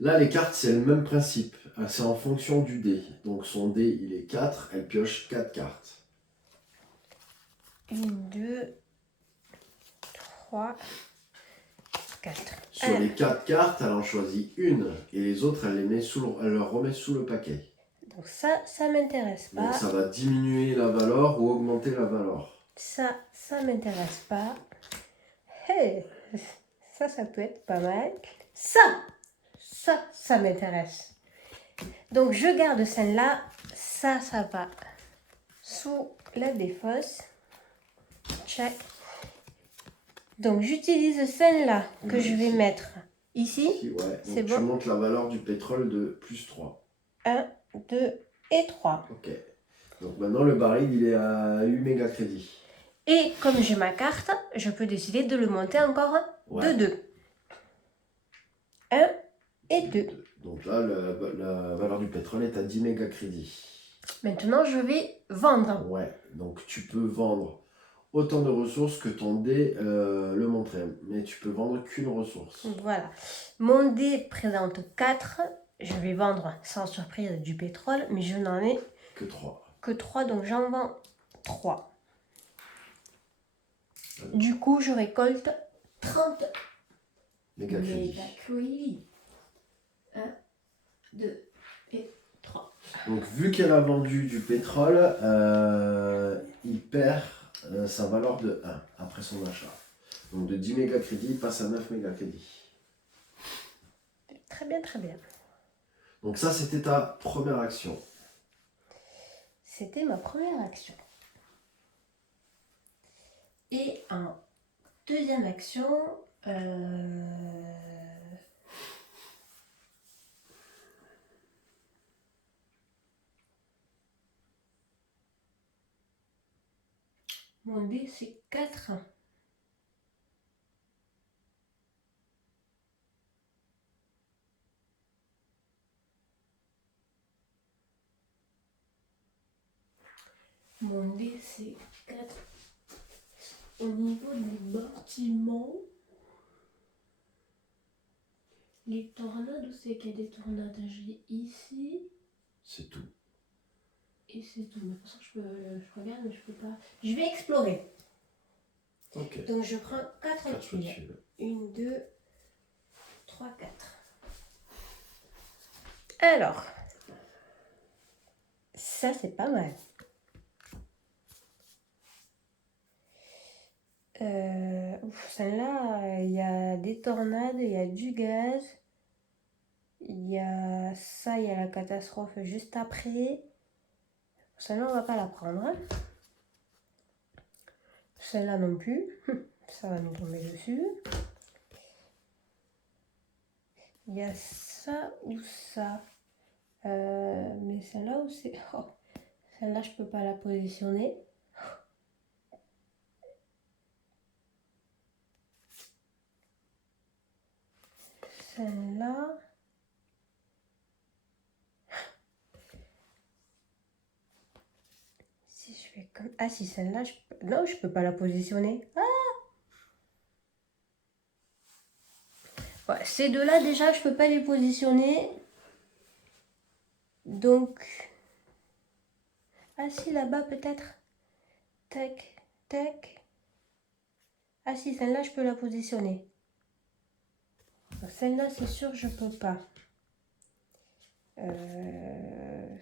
Là, les cartes, c'est le même principe. C'est en fonction du dé. Donc son dé, il est 4. Elle pioche 4 cartes. 1, 2, 3, 4. Sur les 4 cartes, elle en choisit une. Et les autres, elle leur remet sous le paquet. Donc ça m'intéresse pas. Donc ça va diminuer la valeur ou augmenter la valeur. Ça m'intéresse pas. Hey, ça peut être pas mal. Ça m'intéresse. Donc je garde celle-là. Ça va sous la défausse. Check. Donc j'utilise celle-là que je vais mettre ici. Ouais, c'est bon. Tu montes la valeur du pétrole de plus 3. 1, 2 et 3. Ok. Donc maintenant le baril il est à 8 mégacrédits. Et comme j'ai ma carte, je peux décider de le monter encore de 2. 1 et 2. Donc là la valeur du pétrole est à 10 mégacrédits. Maintenant je vais vendre. Ouais, donc tu peux vendre autant de ressources que ton dé le montrait. Mais tu peux vendre qu'une ressource. Voilà. Mon dé présente 4. Je vais vendre sans surprise du pétrole, mais je n'en ai que 3. Que 3, donc j'en vends 3. Du coup, je récolte 30 mégacrédits. 1, 2 et 3. Donc vu qu'elle a vendu du pétrole, il perd sa valeur de 1 après son achat. Donc de 10 mégacrédits, il passe à 9 mégacrédits. Très bien, très bien. Donc ça, c'était ta première action. C'était ma première action. Et en deuxième action, mon dé c'est 4. Mon dé c'est 4. Au niveau des bâtiments, les tornades, où c'est qu'il y a des tornades? J'ai ici. C'est tout. Et c'est tout. Mais pour ça, je regarde, mais je peux pas. Je vais explorer. Ok. Donc je prends 4 tuiles. 1, 2, 3, 4. Alors, ça c'est pas mal. Celle-là, il y a des tornades, il y a du gaz. Il y a ça, il y a la catastrophe juste après. Celle-là, on va pas la prendre. Hein. Celle-là non plus. Ça va nous tomber dessus. Il y a ça ou ça. Mais celle-là où c'est... Oh, celle-là, je peux pas la positionner. Celle-là... Si je fais comme... Ah, si celle-là, non, je peux pas la positionner. Ah! Ouais, ces deux-là, déjà, je peux pas les positionner. Donc... Ah si, là-bas, peut-être. Tac, tac. Ah si, celle-là, je peux la positionner. Celle-là, c'est sûr, je peux pas.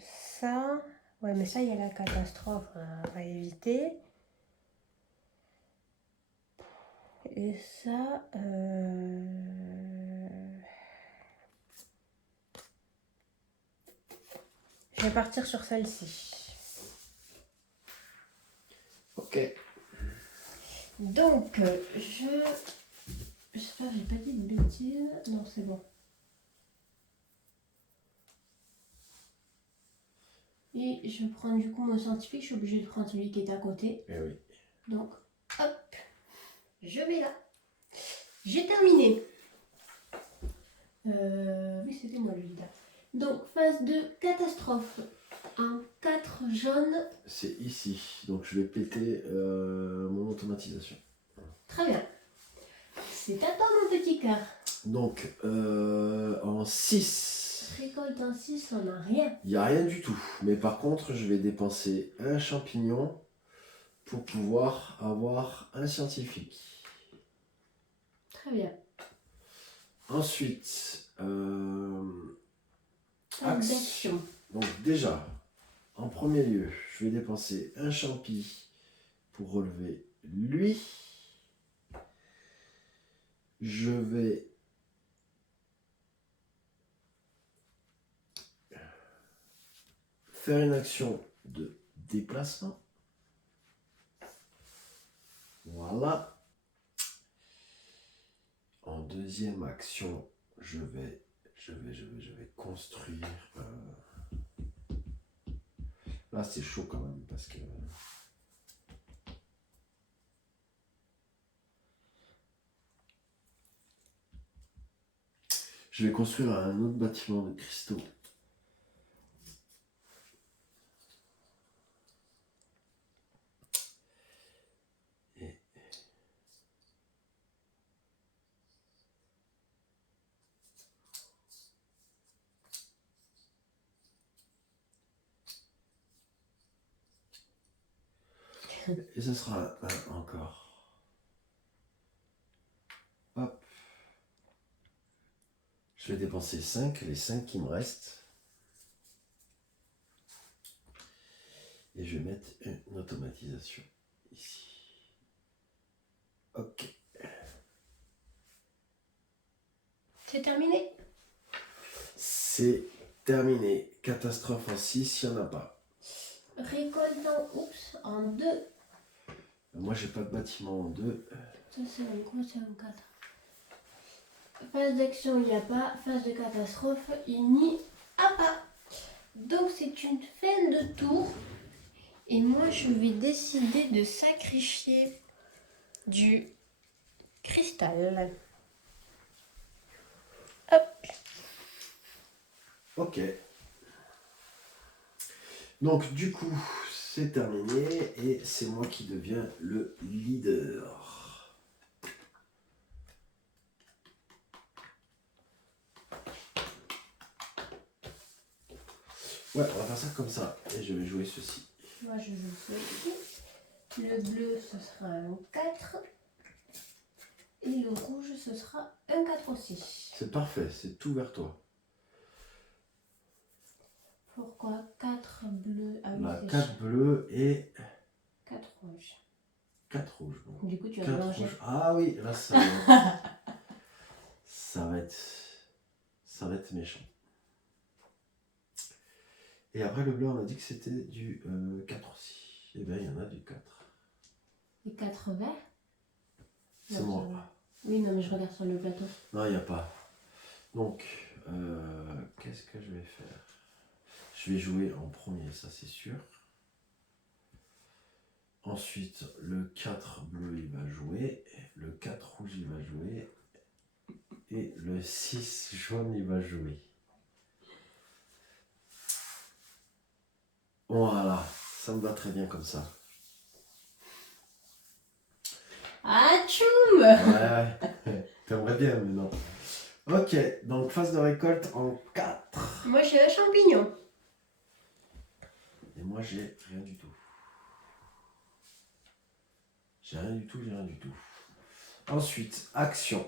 Ça... Ouais, mais ça, il y a la catastrophe. On va éviter. Et ça... Je vais partir sur celle-ci. Ok. Donc, j'espère que j'ai pas dit de bêtises. Non, c'est bon. Et je prends du coup mon scientifique. Je suis obligée de prendre celui qui est à côté. Eh oui. Donc, hop, je vais là. J'ai terminé. Oui, c'était moi le leader. Donc, phase de catastrophe. Un 4 jaune. C'est ici. Donc je vais péter mon automatisation. Très bien. C'est à toi, mon petit cœur. Donc en 6. Récolte un 6, on n'a rien. Il n'y a rien du tout. Mais par contre, je vais dépenser un champignon pour pouvoir avoir un scientifique. Très bien. Ensuite, Action. Donc déjà, en premier lieu, je vais dépenser un champi pour relever lui. Je vais faire une action de déplacement. Voilà. En deuxième action, je vais construire. Là, c'est chaud quand même parce que. Je vais construire un autre bâtiment de cristaux. Et ce sera un encore. Hop. Je vais dépenser 5, les 5 qui me restent. Et je vais mettre une automatisation ici. Ok. C'est terminé. C'est terminé. Catastrophe en 6, il n'y en a pas. Récolte en 2. Moi, j'ai pas de bâtiment en 2. Ça, c'est un gros, c'est un 4. Phase d'action, il n'y a pas. Phase de catastrophe, il n'y a pas. Donc, c'est une fin de tour. Et moi, je vais décider de sacrifier du cristal. Hop. Ok. Donc, du coup, c'est terminé. Et c'est moi qui deviens le leader. Ouais, on va faire ça comme ça. Et je vais jouer ceci. Moi, je joue ceci. Le bleu, ce sera un 4. Et le rouge, ce sera un 4 aussi. C'est parfait, c'est tout vers toi. Pourquoi 4 bleus? Ah oui, Là, c'est 4 bleus et 4 rouges. 4 rouges. Bon. Du coup, tu vas 4 mélanger. rouges. Ah oui, là, ça va être méchant. Et après, le bleu, on a dit que c'était du 4 aussi. Eh bien, il y en a du 4. Et 4 verts? C'est Non, moi. ça va. Oui, non, mais je regarde sur le plateau. Non, il n'y a pas. Donc, qu'est-ce que je vais faire? Je vais jouer en premier, ça c'est sûr. Ensuite, le 4 bleu, il va jouer. Le 4 rouge, il va jouer. Et le 6 jaune, il va jouer. Voilà, ça me va très bien comme ça. Ah, tchoum! Ouais, t'aimerais bien maintenant. Ok, donc phase de récolte en 4. Moi, j'ai un champignon. Et moi, j'ai rien du tout. J'ai rien du tout. Ensuite, action.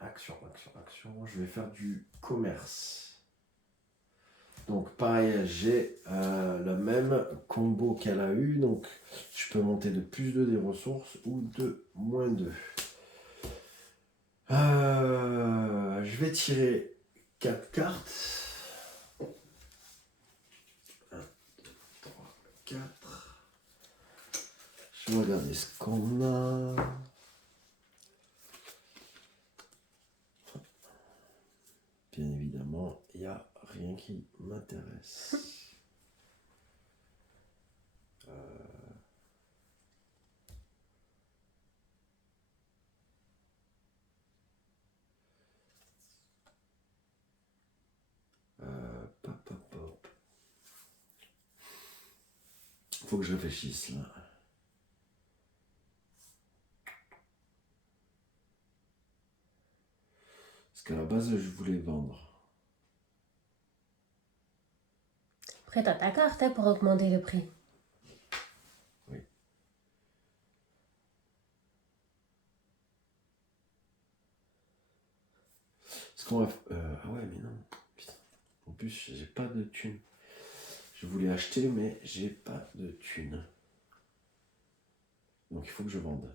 Action. Je vais faire du commerce. Donc pareil, j'ai le même combo qu'elle a eu. Donc je peux monter de plus 2 des ressources ou de moins 2. Je vais tirer 4 cartes. 1, 2, 3, 4. Je vais regarder ce qu'on a. Bien évidemment, il n'y a rien qui m'intéresse. Pop, pop, pop. Faut que je réfléchisse là. Parce qu'à la base, je voulais vendre. Après, t'as ta carte hein, pour augmenter le prix. Oui. Parce qu'on va. Ah ouais, mais non. Putain. En plus, j'ai pas de thunes. Je voulais acheter, mais j'ai pas de thunes. Donc il faut que je vende.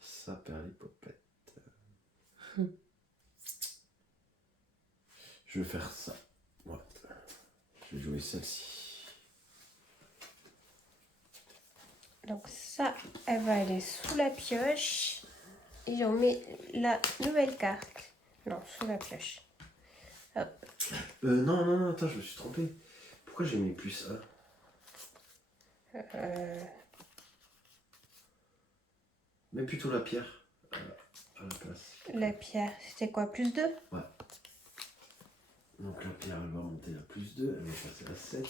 Ça perd les popettes. Je vais faire ça. Ouais. Je vais jouer celle-ci. Donc ça, elle va aller sous la pioche. Et on met la nouvelle carte. Non, sous la pioche. Hop. Non, attends, je me suis trompé. Pourquoi j'ai mis plus 1 Mets plutôt la pierre à la place. La pierre, c'était quoi, plus 2? Ouais. Donc la pierre, elle va monter à plus 2. Elle va passer à 7.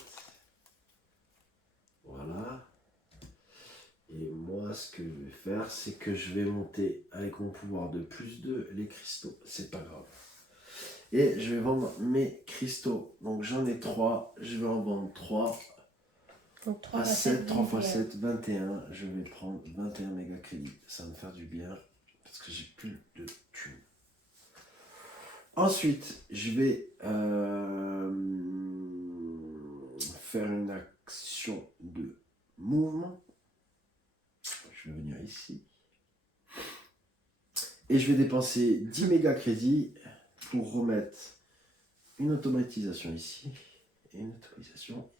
Voilà. Et moi, ce que je vais faire, c'est que je vais monter avec mon pouvoir de plus 2 les cristaux. C'est pas grave. Et je vais vendre mes cristaux. Donc j'en ai 3. Je vais en vendre 3. Donc 3 à x 7, 3 21. x 7, 21. Je vais prendre 21 méga crédits. Ça va me faire du bien. Parce que j'ai plus de thunes. Ensuite, je vais faire une action de mouvement. Je vais venir ici. Et je vais dépenser 10 méga crédits pour remettre une automatisation ici. Et une automatisation.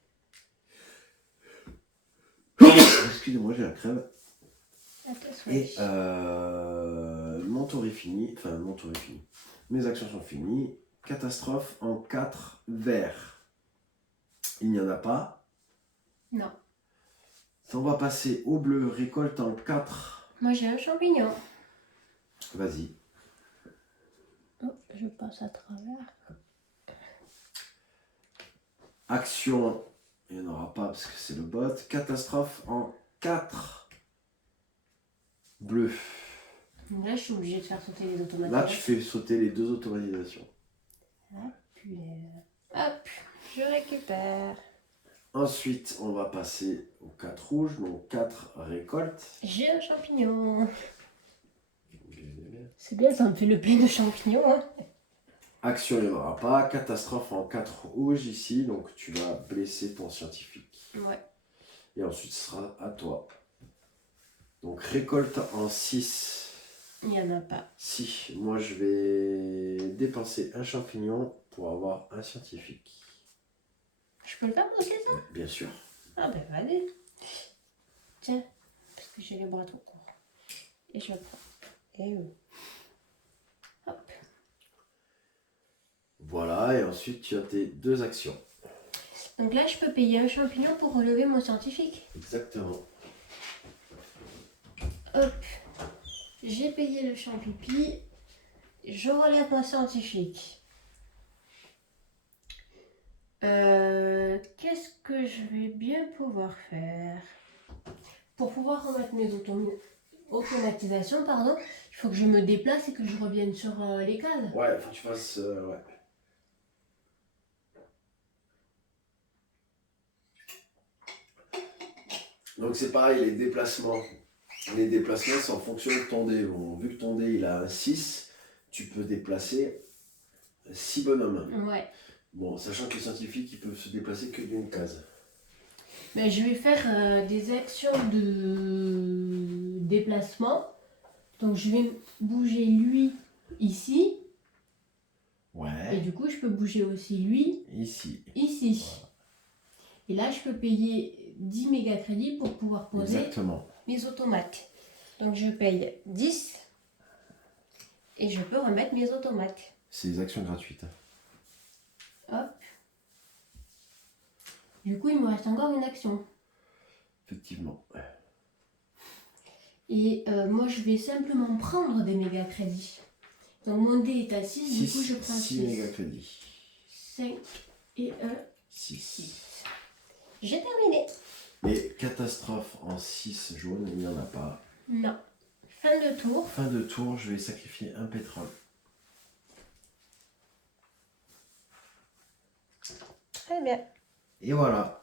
Excusez-moi, j'ai la crève. Et mon tour est fini. Enfin, mon tour est fini. Mes actions sont finies. Catastrophe en 4 verts. Il n'y en a pas. Non. On va passer au bleu. Récolte en 4. Moi, j'ai un champignon. Vas-y. Oh, je passe à travers. Action. Il n'y en aura pas parce que c'est le bot. Catastrophe en 4. Bleu. Là, je suis obligée de faire sauter les automatiques. Là, tu fais sauter les 2 automatisations. Hop, je récupère. Ensuite, on va passer aux 4 rouges, donc 4 récoltes. J'ai un champignon. C'est bien, ça me fait le plein de champignons. Hein. Action, il n'y en aura pas. Catastrophe en 4 rouges ici, donc tu vas blesser ton scientifique. Ouais. Et ensuite, ce sera à toi. Donc récolte en 6. Il n'y en a pas. Si, moi je vais dépenser un champignon pour avoir un scientifique. Je peux le faire aussi ça? Bien sûr. Ah ben vas-y. Tiens, parce que j'ai les bras trop courts. Et je le prends. Et hop. Voilà, et ensuite tu as tes 2 actions. Donc là, je peux payer un champignon pour relever mon scientifique. Exactement. Hop. J'ai payé le champipi. Je relève mon scientifique. Qu'est-ce que je vais bien pouvoir faire? Pour pouvoir remettre mes automatisations, pardon, il faut que je me déplace et que je revienne sur les cases. Ouais, il faut que tu fasses... ouais. Donc c'est pareil, les déplacements. Les déplacements, c'est en fonction de ton dé. Bon, vu que ton dé il a un 6, tu peux déplacer 6 bonhommes. Ouais. Bon, sachant que les scientifiques, ils peuvent se déplacer que d'une case. Ben, je vais faire des actions de déplacement. Donc je vais bouger lui ici. Et Ouais. du coup, je peux bouger aussi lui Ici. ici. Voilà. Et là, je peux payer 10 méga crédits pour pouvoir poser Exactement. mes automates. Donc je paye 10 et je peux remettre mes automates. C'est des actions gratuites. Hop. Du coup, il me reste encore une action. Effectivement. Et moi, je vais simplement prendre des méga crédits. Donc mon dé est à 6, du coup, je prends 6 6. méga crédits. 5 et 1, 6. 6. J'ai terminé. Mais catastrophe en 6 jaunes, il n'y en a pas. Non. Fin de tour. Fin de tour, je vais sacrifier un pétrole. Très bien. Et voilà.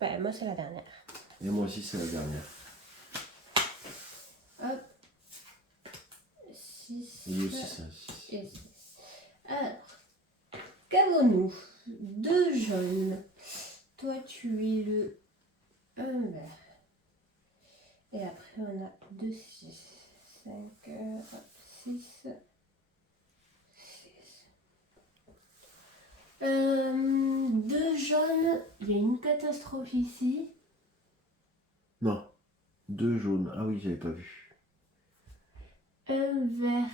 Ben, moi, c'est la dernière. Et moi aussi, c'est la dernière. Hop. 6. Et lui aussi, c'est un 6. Et 6. Alors, qu'avons-nous? 2 jaunes. Toi, tu es le 1 vert. Et après, on a 2 6. 5, 6. 6. 2 jaunes. Il y a une catastrophe ici. Non. 2 jaunes. Ah oui, j'avais pas vu. 1 vert.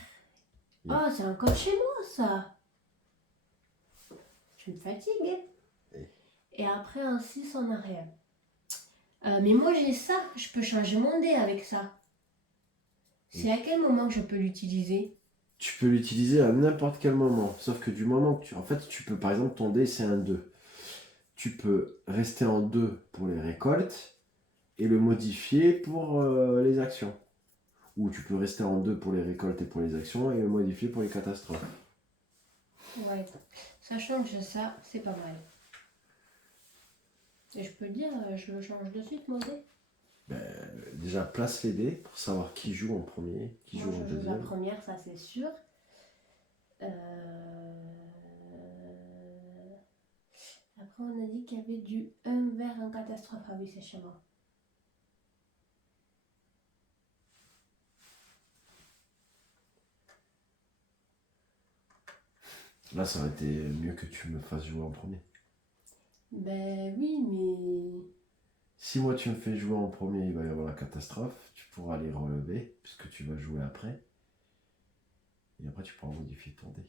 Oui. Oh, c'est encore chez moi, ça. Tu me fatigues. Oui. Et après, un 6 en arrière. Mais moi, j'ai ça. Je peux changer mon dé avec ça. C'est à quel moment que je peux l'utiliser? Tu peux l'utiliser à n'importe quel moment. Sauf que du moment que tu... En fait, tu peux, par exemple, ton dé, c'est un 2. Tu peux rester en 2 pour les récoltes et le modifier pour les actions. Ou tu peux rester en 2 pour les récoltes et pour les actions et le modifier pour les catastrophes. Ouais. Sachant que j'ai ça, c'est pas mal. Et je peux dire, je le change de suite, mon dé. Déjà, place les dés pour savoir qui joue en premier, qui Moi, joue en je joue la deuxième. première, ça c'est sûr. Après, on a dit qu'il y avait du 1 vert en catastrophe. Ah oui, c'est chez moi. Là, ça aurait été mieux que tu me fasses jouer en premier. Ben oui, mais... Si moi tu me fais jouer en premier, il va y avoir la catastrophe. Tu pourras les relever, puisque tu vas jouer après. Et après, tu pourras modifier ton dé.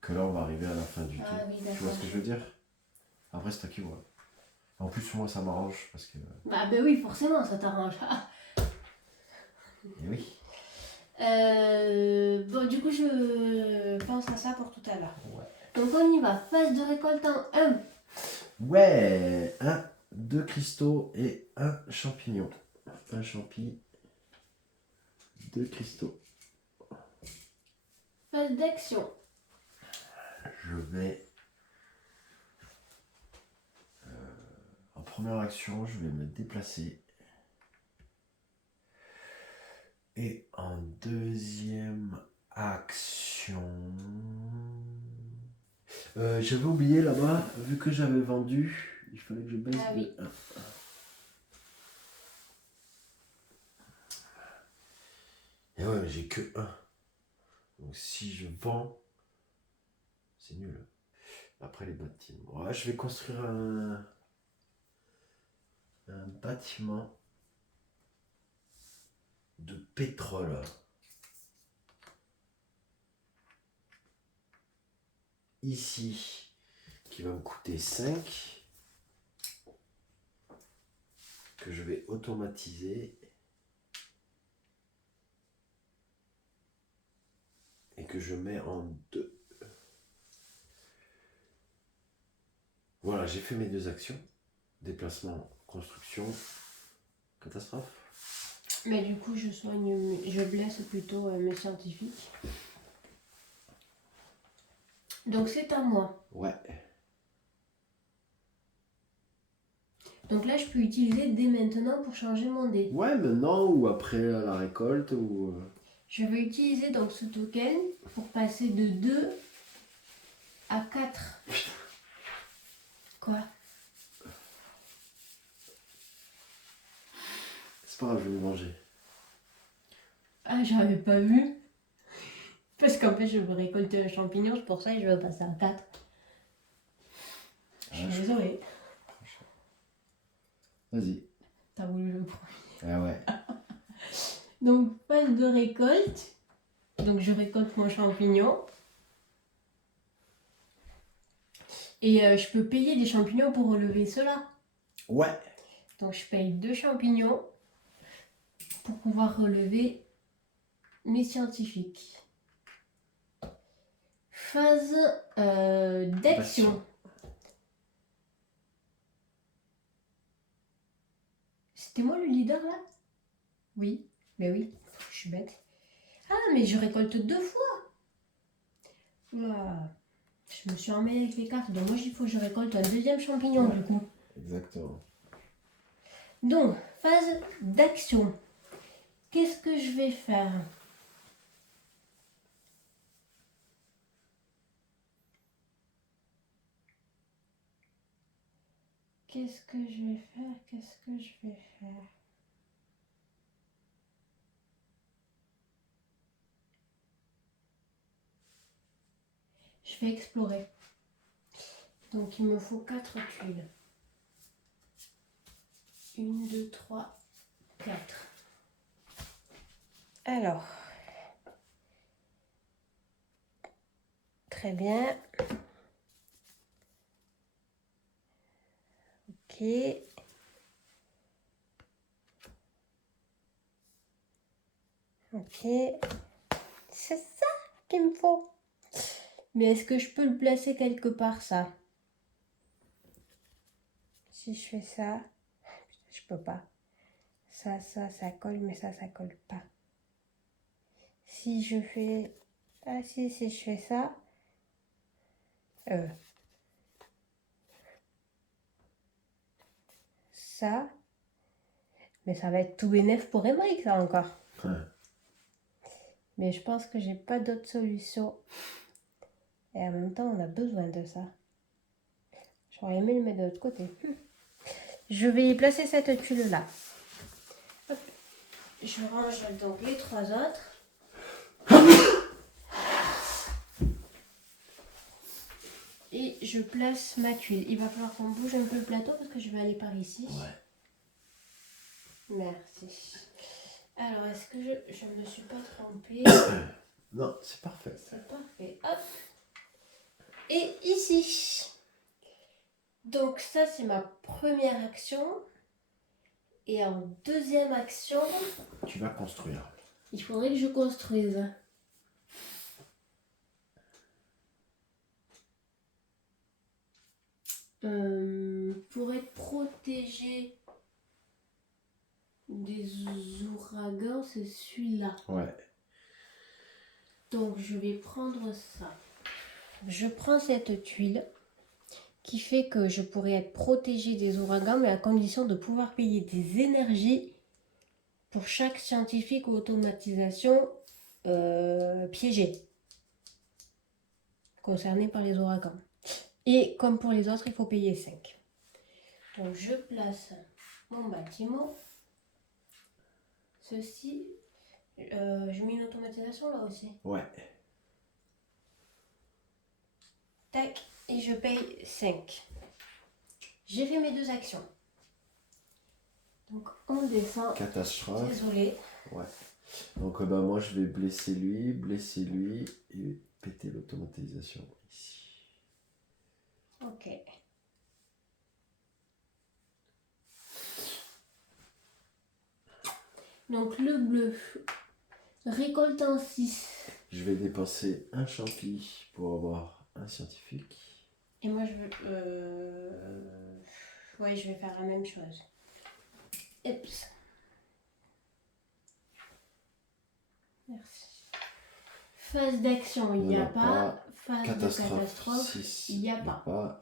Que là, on va arriver à la fin du tour. Ah oui, Tu d'accord. vois ce que je veux dire? Après, c'est toi qui vois. En plus, moi, ça m'arrange, parce que... Bah ben oui, forcément, ça t'arrange. Eh oui. Bon, du coup, je pense à ça pour tout à l'heure. Ouais. Donc, on y va. Phase de récolte en 1. Ouais, 2 cristaux et 1 champignon. Un champi, 2 cristaux. Phase d'action. Je vais... en première action, je vais me déplacer. Et en deuxième action... j'avais oublié là-bas, vu que j'avais vendu, il fallait que je baisse Ah de oui. 1. Et ouais, mais j'ai que 1. Donc si je vends, c'est nul. Après les bâtiments. Ouais, je vais construire un bâtiment de pétrole. Ici, qui va me coûter 5. Que je vais automatiser. Et que je mets en 2. Voilà, j'ai fait mes 2 actions. Déplacement, construction, catastrophe. Mais du coup, je blesse plutôt mes scientifiques. Donc, c'est à moi. Ouais. Donc là, je peux utiliser dès maintenant pour changer mon dé. Ouais, maintenant ou après la récolte ou... Je vais utiliser donc ce token pour passer de 2 à 4. Quoi? C'est pas grave, je vais le manger. Ah, j'avais pas vu. Parce qu'en fait, je veux récolter un champignon, c'est pour ça que je veux passer à 4. Je suis désolée. Vas-y. T'as voulu le prendre. Ah ouais. Donc, phase de récolte. Donc, je récolte mon champignon. Et je peux payer des champignons pour relever cela. Ouais. Donc, je paye 2 champignons pour pouvoir relever mes scientifiques. Phase d'action. C'était moi le leader là? Oui, mais oui, je suis bête. Ah, mais je récolte 2 fois. Oula, je me suis emmêlée avec les cartes. Donc moi, il faut que je récolte un deuxième champignon du coup. Exactement. Donc, phase d'action. Qu'est-ce que je vais faire? Qu'est-ce que je vais faire? Qu'est-ce que je vais faire? Je vais explorer. Donc il me faut 4 tuiles. 1, 2, 3, 4. Alors. Très bien. Ok. Ok. C'est ça qu'il me faut. Mais est-ce que je peux le placer quelque part, ça? Si je fais ça, je peux pas. Ça colle, mais ça colle pas. Si je fais... Ah si je fais ça... Ça... Mais ça va être tout bénef pour Emmerich, ça, encore. Ouais. Mais je pense que j'ai pas d'autre solution. Et en même temps, on a besoin de ça. J'aurais aimé le mettre de l'autre côté. Je vais y placer cette tuile-là. Je range donc les 3 autres. Et je place ma tuile. Il va falloir qu'on bouge un peu le plateau parce que je vais aller par ici. Ouais. Merci. Alors, est-ce que je ne me suis pas trompée? Non, c'est parfait. C'est parfait. Hop. Et ici. Donc ça, c'est ma première action. Et en deuxième action... Tu vas construire. Il faudrait que je construise. Pour être protégé des ouragans, c'est celui-là. Ouais. Donc je vais prendre ça. Je prends cette tuile qui fait que je pourrais être protégée des ouragans, mais à condition de pouvoir payer des énergies pour chaque scientifique ou automatisation piégée concernée par les ouragans. Et comme pour les autres, il faut payer 5. Donc je place mon bâtiment. Ceci, je mets une automatisation là aussi. Ouais. Tac, et je paye 5. J'ai fait mes 2 actions. Donc on descend. Catastrophe. Désolée. Ouais. Donc moi je vais blesser lui et péter l'automatisation ici. Ok. Donc le bleu, récoltant 6. Je vais dépenser un champi pour avoir un scientifique. Et moi je veux... Ouais, je vais faire la même chose. Eps. Merci. Phase d'action, il n'y a pas. Phase de catastrophe, il n'y a pas.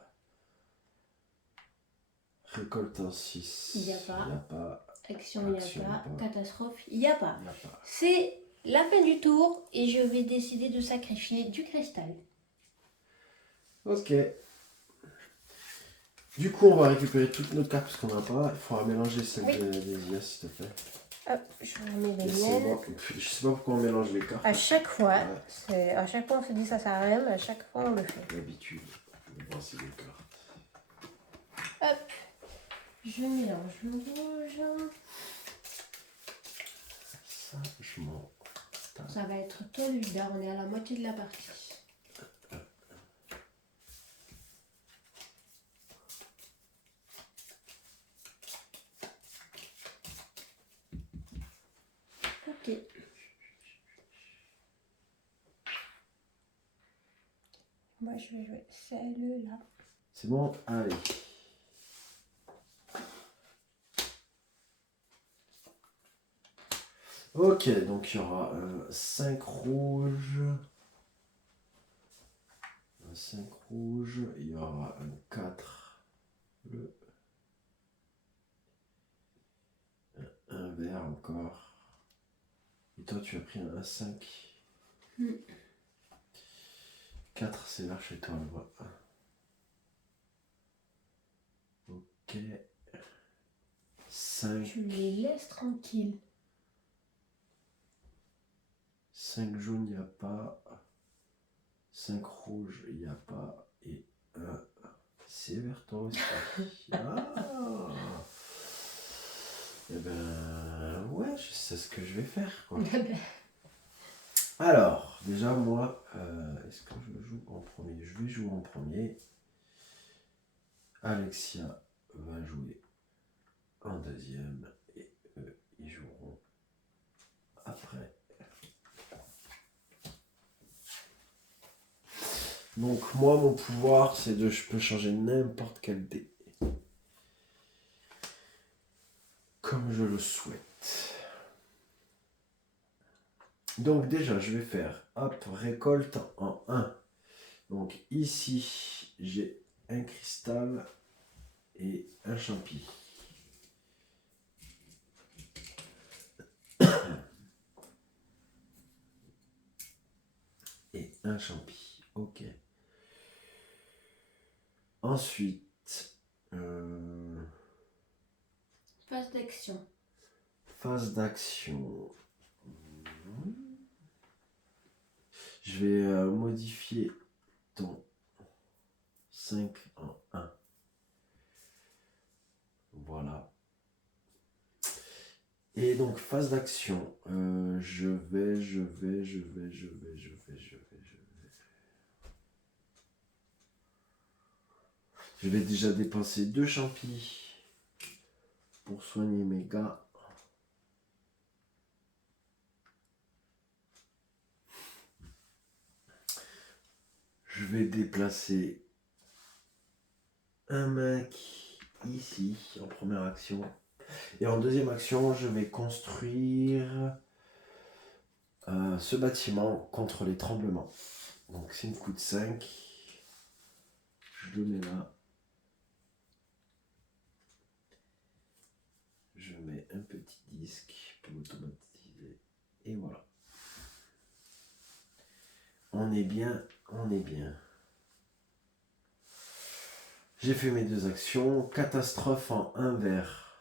Récoltant 6. Il n'y a pas. Il n'y a pas. Action, il n'y a pas. Catastrophe, il n'y a pas. Il n'y a pas. C'est la fin du tour et je vais décider de sacrifier du cristal. Ok. Du coup, on va récupérer toutes nos cartes parce qu'on n'en a pas. Il faudra mélanger celles Oui. des IS, s'il te plaît. Hop, je remets les Laissez-moi. miennes. Je sais pas pourquoi on mélange les cartes. À chaque fois, Ouais. à chaque fois on se dit ça sert à rien, mais à chaque fois on le fait. L'habitude de brasser les cartes. Hop, je mélange le rouge. Sagement. Ça va être toi le leader, on est à la moitié de la partie. Ok. Moi je vais jouer celle-là. C'est bon, allez. Ok, donc il y aura 5 rouges. 5 rouges, il y aura un 4 bleu. Un vert encore. Et toi tu as pris un 5. 4 c'est vert chez toi, je vois. Ok. 5. Tu les laisses tranquilles. 5 jaunes, il n'y a pas. 5 rouges, il n'y a pas. Et 1, c'est vert toi aussi. Ah. Eh ben, ouais, je sais ce que je vais faire, quoi. Alors, déjà, moi, est-ce que je joue en premier? Je vais jouer en premier. Alexia va jouer en deuxième. Et eux, ils joueront après. Donc, moi, mon pouvoir, c'est de... Je peux changer n'importe quel dé. Comme je le souhaite. Donc, déjà, je vais faire, hop, récolte en 1. Donc, ici, j'ai un cristal et un champi. Et un champi. Ok. Ensuite, Phase d'action. phase d'action. Je vais modifier ton 5 en 1. Voilà. Et donc, phase d'action. Je vais. Je vais déjà dépenser 2 champis pour soigner mes gars. Je vais déplacer un mec ici en première action. Et en deuxième action, je vais construire ce bâtiment contre les tremblements. Donc c'est une coup de 5. Je le mets là. Je mets un petit disque pour automatiser. Et voilà. On est bien, on est bien. J'ai fait mes 2 actions. Catastrophe en 1 vert.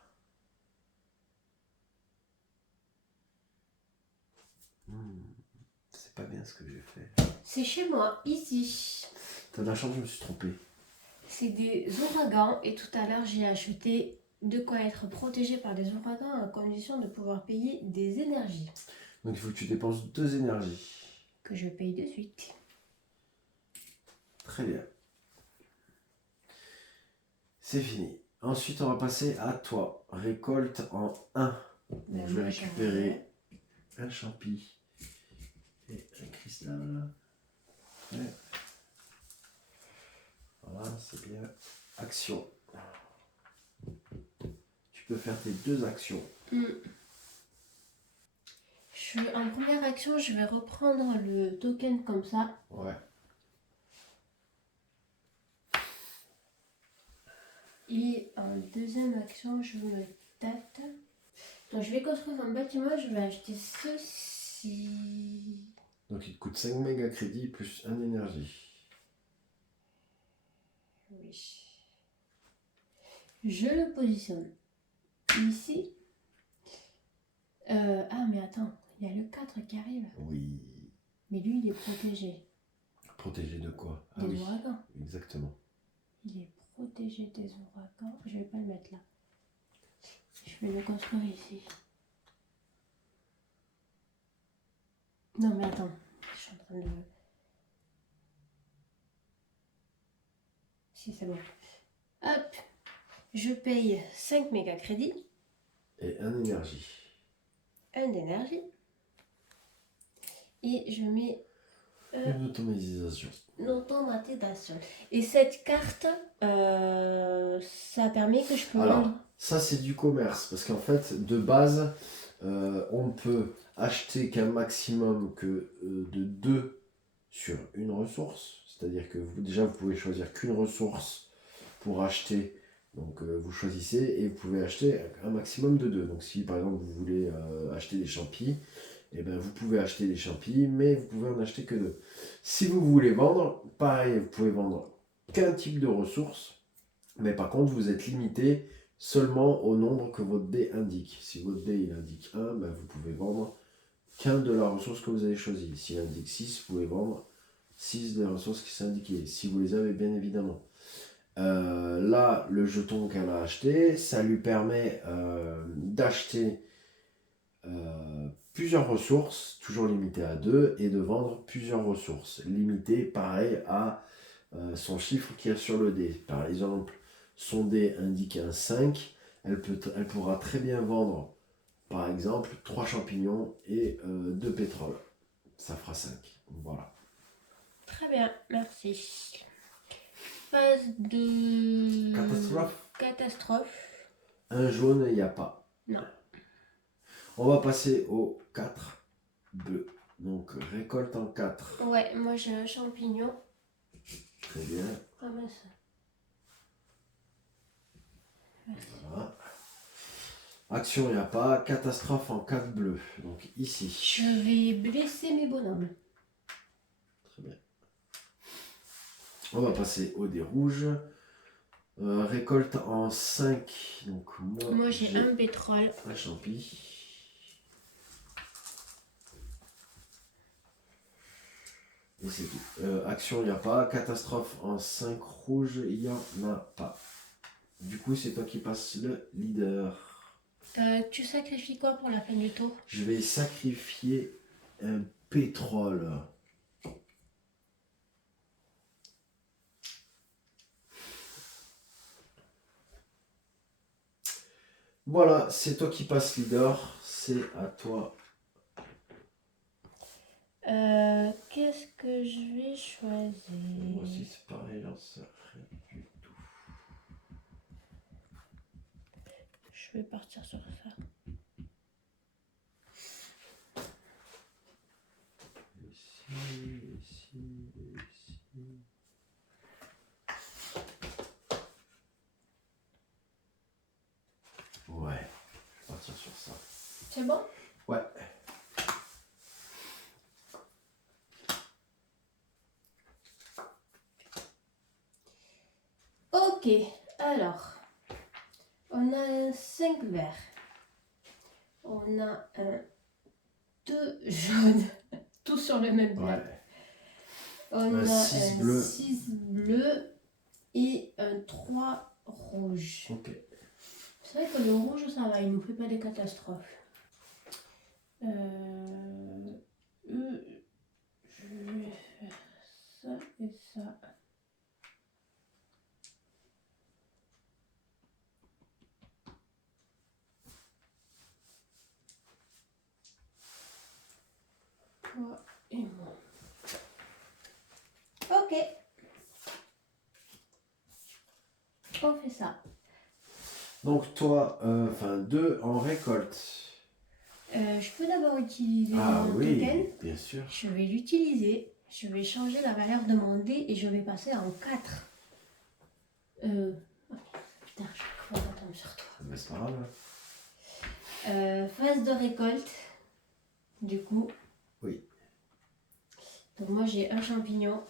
C'est pas bien ce que j'ai fait. C'est chez moi, ici. T'as de la chance, je me suis trompé. C'est des ouragans et tout à l'heure j'ai acheté de quoi être protégé par des ouragans à condition de pouvoir payer des énergies. Donc il faut que tu dépenses 2 énergies. Que je paye de suite. Très bien. C'est fini. Ensuite, on va passer à toi. Récolte en 1. Donc, je vais récupérer un champi et un cristal. Ouais. Voilà, c'est bien. Action. Tu peux faire tes 2 actions. En première action, je vais reprendre le token comme ça. Ouais. Et en deuxième action, je me tâte. Donc je vais construire un bâtiment, je vais acheter ceci. Si... Donc il te coûte 5 méga crédits plus 1 énergie. Oui. Je le positionne ici. Ah, mais attends, il y a le 4 qui arrive. Oui. Mais lui, il est protégé Protégé de quoi? Ah des oui, ouragans. exactement. Il est protégé des ouragans. Je vais pas le mettre là. Je vais le construire ici. Non, mais attends. Je suis en train de... Si, c'est bon. Hop. Je paye 5 méga crédits. Et 1 énergie. 1 d'énergie. Et je mets Une automatisation. l'automatisation. Et cette carte, ça permet que je peux Alors, vendre. ça c'est du commerce, parce qu'en fait, de base, on peut acheter qu'un maximum que de 2 sur une ressource. C'est-à-dire que déjà, vous pouvez choisir qu'une ressource pour acheter. Donc, vous choisissez et vous pouvez acheter un maximum de 2. Donc, si par exemple, vous voulez acheter des champis, eh ben, vous pouvez acheter des champis, mais vous pouvez en acheter que 2. Si vous voulez vendre, pareil, vous pouvez vendre qu'un type de ressource. Mais par contre, vous êtes limité seulement au nombre que votre dé indique. Si votre dé il indique 1, ben vous pouvez vendre qu'un de la ressource que vous avez choisie. S'il indique 6, vous pouvez vendre 6 des ressources qui sont indiquées, si vous les avez bien évidemment. Là, le jeton qu'elle a acheté, ça lui permet d'acheter plusieurs ressources, toujours limitées à 2, et de vendre plusieurs ressources, limitées pareil à son chiffre qu'il y a sur le dé. Par exemple, son dé indique un 5, elle pourra très bien vendre, par exemple, 3 champignons et 2 pétrole. Ça fera 5. Voilà. Très bien, merci. Phase de... Catastrophe. Un jaune, il n'y a pas. Non. On va passer au 4 bleu. Donc, récolte en 4. Ouais, moi j'ai un champignon. Très bien. Ramasse. Voilà. Action, il n'y a pas. Catastrophe en 4 bleu. Donc, ici. Je vais blesser mes bonhommes. Très bien. On va passer au dé rouge. Récolte en 5. Donc, Moi j'ai un pétrole. Un champi. Et c'est tout. Action, il n'y a pas. Catastrophe en 5 rouge, il n'y en a pas. Du coup, c'est toi qui passes le leader. Tu sacrifies quoi pour la fin du tour? Je vais sacrifier un pétrole. Voilà, c'est toi qui passes leader. C'est à toi. Qu'est-ce que je vais choisir? Moi aussi, c'est pareil, j'en sais rien du tout. Je vais partir sur ça. Ici. Ouais, je vais partir sur ça. C'est bon? Ouais. Ok, alors, on a un 5 vert, on a un 2 jaune, tout sur le même plat. Ouais. On Un a 6 un bleu. 6 bleu et un 3 rouge. Ok. C'est vrai que le rouge, ça va, il nous fait pas des catastrophes. Je vais faire ça et ça. Toi et moi. Ok. On fait ça. Donc toi, enfin 2 en récolte. Je peux d'abord utiliser Ah mon oui, token. bien sûr. Je vais l'utiliser. Je vais changer la valeur de mon dé et je vais passer en 4. Putain, je crois que tombe sur toi. Mais c'est pas grave. Phase de récolte. Du coup, Oui. Donc moi j'ai un champignon.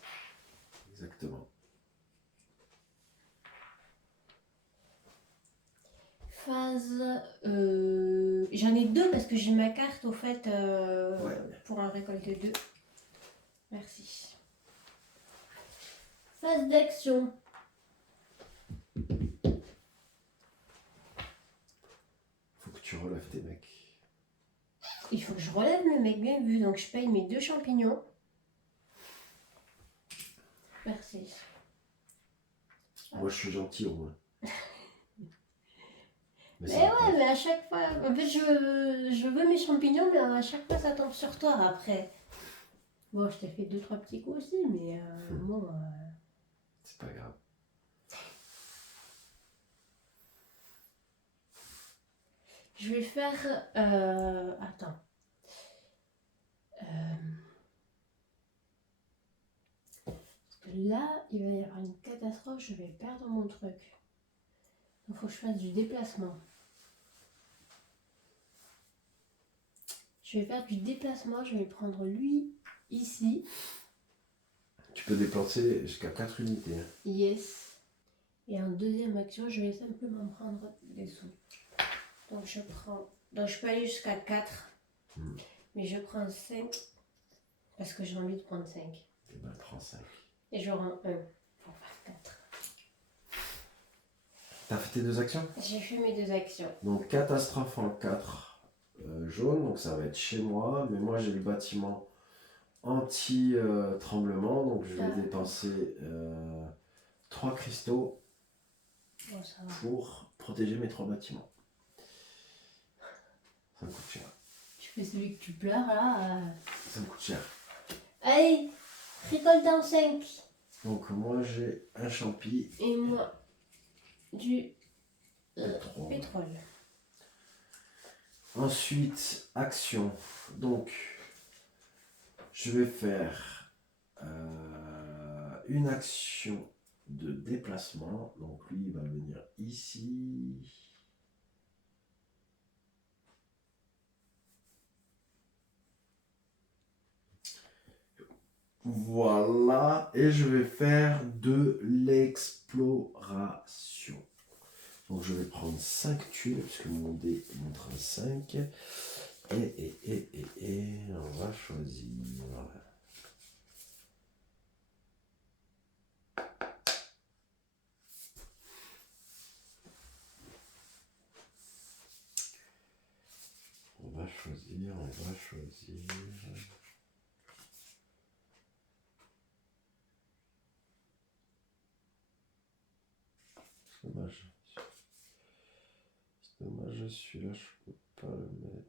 Exactement. Phase... J'en ai deux parce que j'ai ma carte au fait Ouais. pour en récolter deux. Merci. Phase d'action. Faut que tu relèves tes mecs. Il faut que je relève le mec bien vu, donc je paye mes deux champignons. Merci. Moi, je suis gentil au moins. Mais ça va pas. ouais, mais à chaque fois, en fait, je veux mes champignons, mais à chaque fois, ça tombe sur toi après. Bon, je t'ai fait 2-3 petits coups aussi, mais bon. C'est pas grave. Je vais faire. Attends. Parce que là, il va y avoir une catastrophe, je vais perdre mon truc. Il faut que je fasse du déplacement. Je vais faire du déplacement, je vais prendre lui ici. Tu peux déplacer jusqu'à 4 unités. Hein. Yes. Et en deuxième action, je vais simplement prendre des sous. Donc je prends. Donc je peux aller jusqu'à 4. Mais je prends 5. Parce que j'ai envie de prendre 5. Et ben, prends 5. Et je rends 1 pour faire 4. T'as fait tes 2 actions? J'ai fait mes 2 actions. Donc catastrophe en 4 jaune, donc ça va être chez moi, mais moi j'ai le bâtiment anti-tremblement, donc je vais dépenser 3 cristaux Bon, ça va. pour protéger mes 3 bâtiments. Ça me coûte cher. Tu fais celui que tu pleures là. Ça me coûte cher. Allez, récolte en 5. Donc moi j'ai un champi. Et moi, du pétrole. pétrole. Ensuite, action. Donc, je vais faire une action de déplacement. Donc, lui, il va venir ici. Voilà. Et je vais faire de l'exploration. Donc, je vais prendre 5 tuiles, parce que mon dé montre un 5. Et on va choisir. On va choisir. C'est dommage. C'est dommage, celui-là, je peux pas le mettre.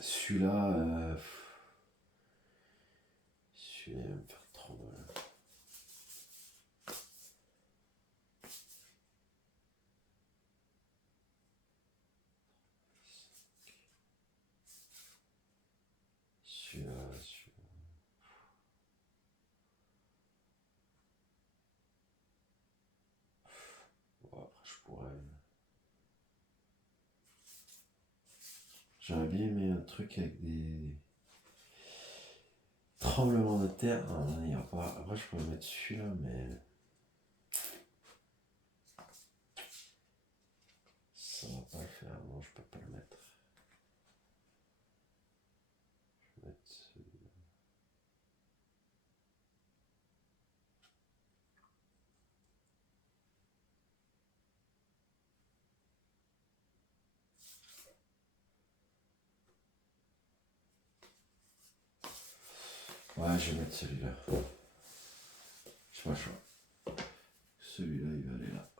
Celui-là, celui-là va me faire trop mal. Celui-là. Bon, après, je pourrais. J'aurais bien aimé un truc avec des tremblements de terre. Non, il n'y a pas. Après, je pourrais mettre celui-là, mais. Ça va pas le faire. Non, je peux pas le mettre. Je vais mettre celui-là. Ouais, je vais mettre celui-là. J'ai pas le choix. Celui-là, il va aller là.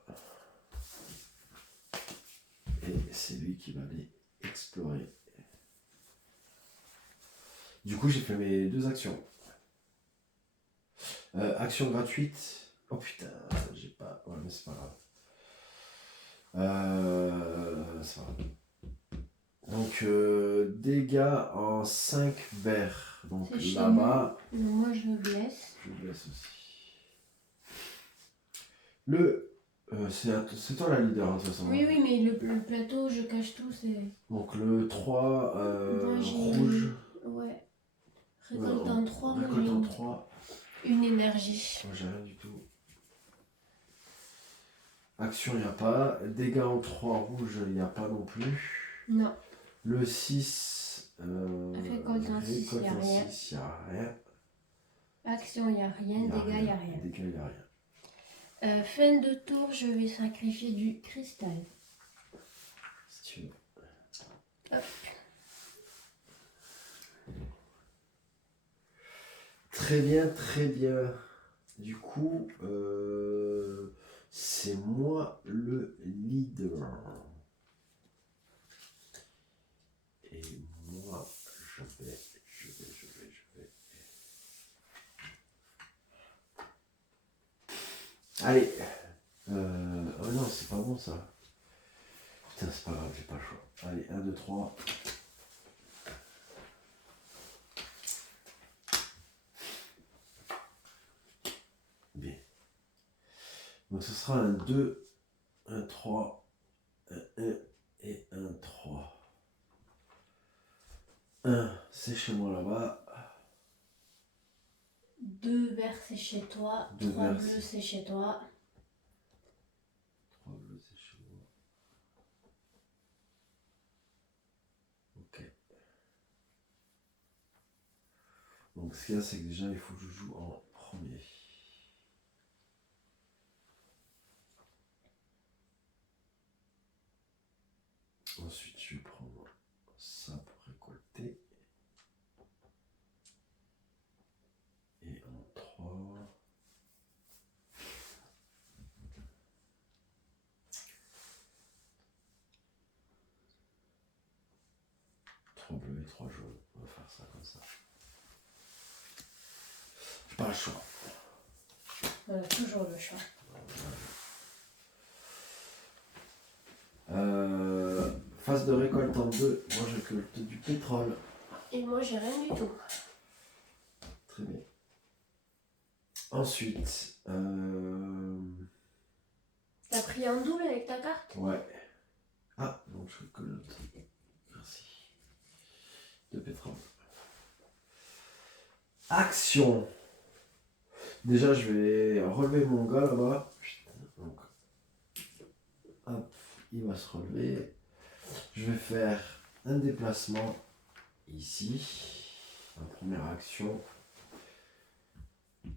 Et c'est lui qui va aller explorer. Du coup, j'ai fait mes 2 actions. Action gratuite. Oh putain, j'ai pas. Ouais, mais c'est pas grave. Ça va. Donc, Donc, dégâts en 5 verts. Donc C'est chez là-bas, Moi, je blesse. je blesse aussi. C'est toi la leader, de toute façon. Oui, oui, mais le plateau, je cache tout, c'est... Donc le 3 Moi, j'ai... rouge. Ouais. Récolte en 3, moi, Récolte en j'ai 3. une énergie. Moi, j'ai rien du tout. Action, il n'y a pas. Dégâts en 3 rouge, il n'y a pas non plus. Non. Le 6. Récolte en 6, il n'y a rien. Il n'y a rien. Action, il n'y a rien. Dégâts, il n'y a rien. Dégâts, il n'y a rien. Fin de tour, je vais sacrifier du cristal. Si tu veux. Hop. Très bien, très bien. Du coup, c'est moi le leader. Et moi, je vais. Allez. Oh non, c'est pas bon ça. Putain, c'est pas grave, j'ai pas le choix. Allez, 1, 2, 3. Bien. Donc ce sera un 2, un 3, un 1 et un 3. 1, c'est chez moi là-bas. 2 verts, c'est chez toi. 3 bleus, c'est chez toi. 3 bleus, c'est chez moi. Ok. Donc ce qu'il y a, c'est que déjà, il faut que je joue en premier. Ensuite, je vais prendre ça pour récolter. Et en 3. 3 bleus et 3 jaunes. On va faire ça comme ça. J'ai pas le choix. On a toujours le choix. Phase de récolte en 2. Moi, je récolte du pétrole. Et moi, j'ai rien du tout. Très bien. Ensuite, T'as pris un double avec ta carte? ouais. Ah, donc je récolte. Merci. De pétrole. Action. Déjà, je vais relever mon gars là-bas. Donc, hop, il va se relever. Je vais faire un déplacement ici. En première action.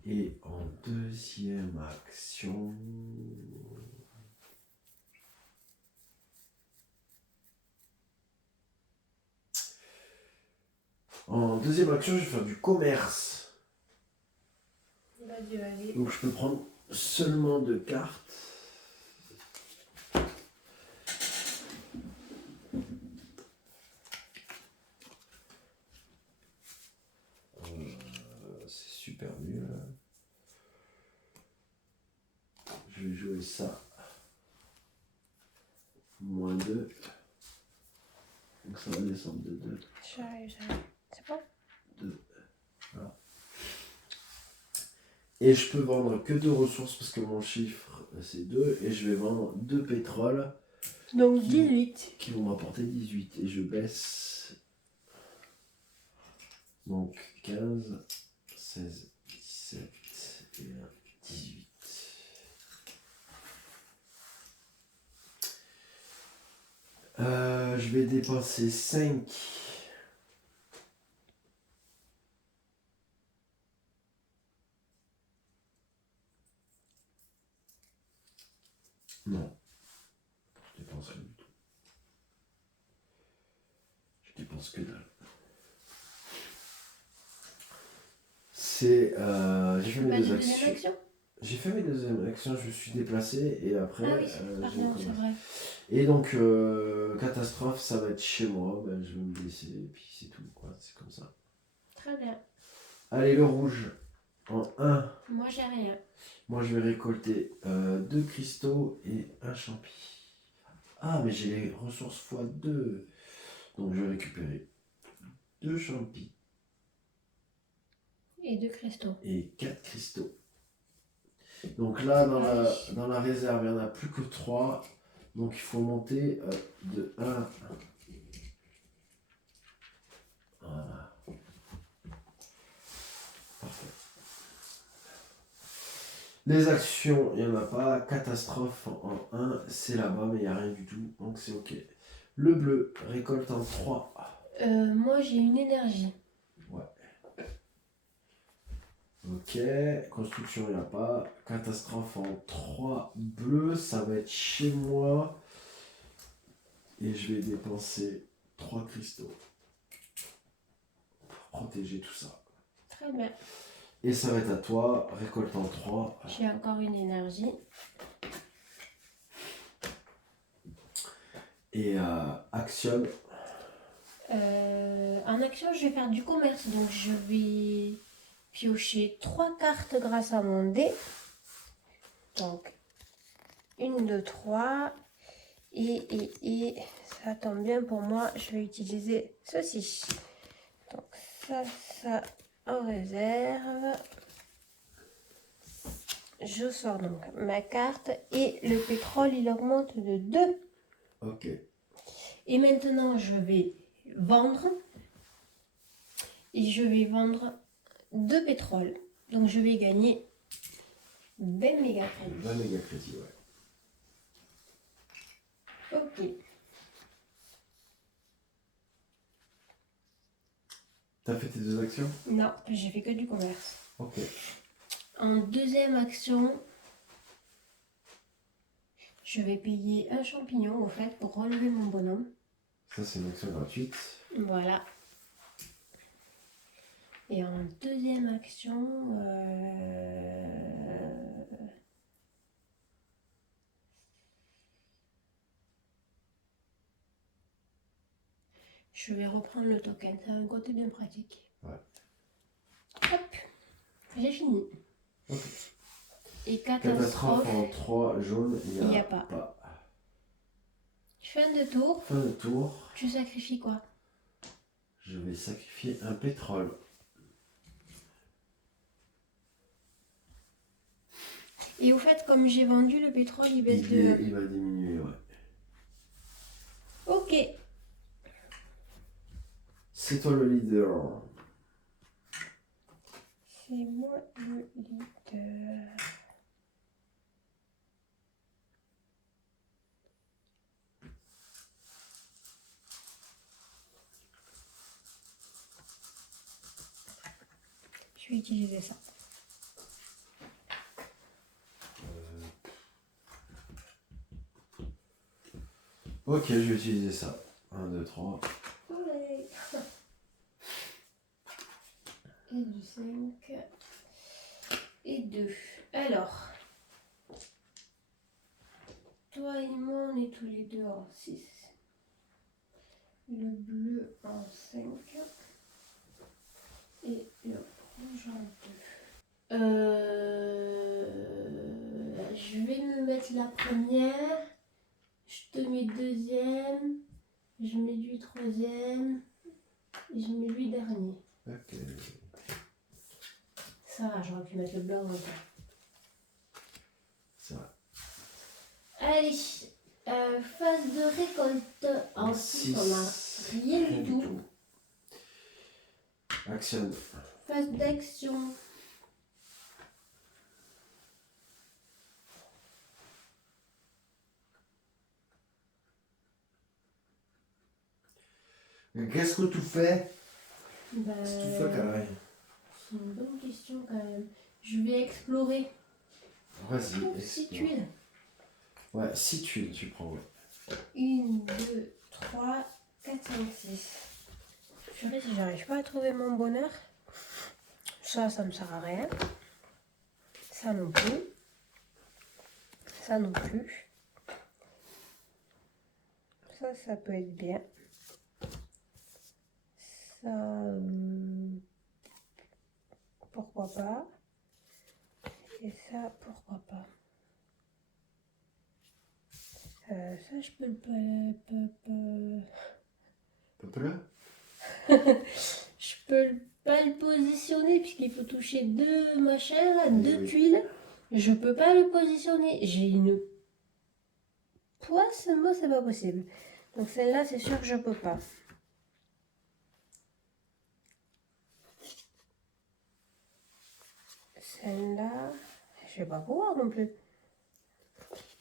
Et en deuxième action. En deuxième action, je vais faire du commerce. Vas-y, vas-y. Donc je peux prendre seulement 2 cartes. C'est super nul. Je vais jouer ça. Moins 2. Donc ça va descendre de 2. J'arrive. C'est bon? 2. Voilà. Et je peux vendre que 2 ressources parce que mon chiffre c'est 2. Et je vais vendre 2 pétroles. Donc 18. Qui vont m'apporter 18. Et je baisse. Donc 15, 16, 17 et 18. Je vais dépenser 5. Non. Je dépense rien du tout. Je dépense que dalle. C'est. J'ai fait mes 2 actions. J'ai fait mes 2 actions, je me suis déplacé et après. Ah oui, c'est vrai. Et donc, catastrophe, ça va être chez moi. Ben, je vais me blesser et puis c'est tout, quoi. C'est comme ça. Très bien. Allez, le rouge en 1. Moi, j'ai rien. Moi, je vais récolter 2 cristaux et un champi. Ah, mais j'ai les ressources x2. Donc je vais récupérer 2 champis Et 2 cristaux. et 4 cristaux. Donc là, dans la réserve, il n'y en a plus que 3. Donc il faut monter de 1. Voilà. Parfait. Les actions, il n'y en a pas. Catastrophe en 1, c'est là-bas, mais il n'y a rien du tout. Donc c'est ok. Le bleu, récolte en 3. Moi, j'ai une énergie. Ouais. Ok. Construction, il n'y a pas. Catastrophe en 3 bleus. Ça va être chez moi. Et je vais dépenser 3 cristaux pour protéger tout ça. Très bien. Et ça va être à toi. Récolte en 3. J'ai encore une énergie. Et actionne. En action, je vais faire du commerce. Donc, je vais piocher 3 cartes grâce à mon dé. Donc, 1, 2, 3. Et ça tombe bien pour moi. Je vais utiliser ceci. Donc, ça en réserve. Je sors donc ma carte. Et le pétrole, il augmente de 2. Ok. Et maintenant, je vais vendre. Et je vais vendre 2 pétroles. Donc, je vais gagner 20 méga crédits. 20 méga crédits, ouais. Ok. T'as fait tes 2 actions? Non, j'ai fait que du commerce. Ok. En deuxième action, je vais payer un champignon, au fait, pour relever mon bonhomme. Ça, c'est une action gratuite. Voilà. Et en deuxième action, je vais reprendre le token. C'est un côté bien pratique. Ouais. Hop, j'ai fini. Ok. Et Catastrophe catastrophe, en 3 jaunes, il n'y y a a pas. pas. Fin de tour, Fin de tour. tu sacrifies quoi? Je vais sacrifier un pétrole. Et au fait, comme j'ai vendu le pétrole, il baisse de... Il va diminuer, ouais. Ok. C'est toi le leader. C'est moi le leader. Je vais utiliser ça. Ok, je vais utiliser ça. 1, 2, 3. Ouais. Et du 5. Et 2. Alors. Toi et moi, on est tous les deux en 6. Le bleu en 5. Et le rouge en 2. Je vais me mettre la première. Je te mets deuxième. Je mets lui troisième. Et je mets lui dernier. Ok. Ça va, j'aurais pu mettre le blanc encore. C'est vrai. Allez, phase de récolte. En 6, on n'a rien du tout. Actionne. Phase d'action. Qu'est-ce que tu fais? Ben, Qu'est-ce que tu fais, Carré? c'est une bonne question quand même. Je vais explorer. Vas-y, 6 explore. tuiles. Ouais, 6 tuiles, tu prends, ouais. 1, 2, 3, 4, 5, 6. Je sais si j'arrive pas à trouver mon bonheur. Ça me sert à rien. Ça non plus. Ça non plus. Ça peut être bien. Ça, pourquoi pas. Et ça, pourquoi pas. Ça, je peux le... peu plus. Je peux pas le positionner puisqu'il faut toucher deux machins, là, Oui, deux oui. tuiles. Je peux pas le positionner. J'ai une poisse, moi c'est pas possible. Donc celle-là, c'est sûr que je peux pas. Celle-là, je vais pas pouvoir non plus.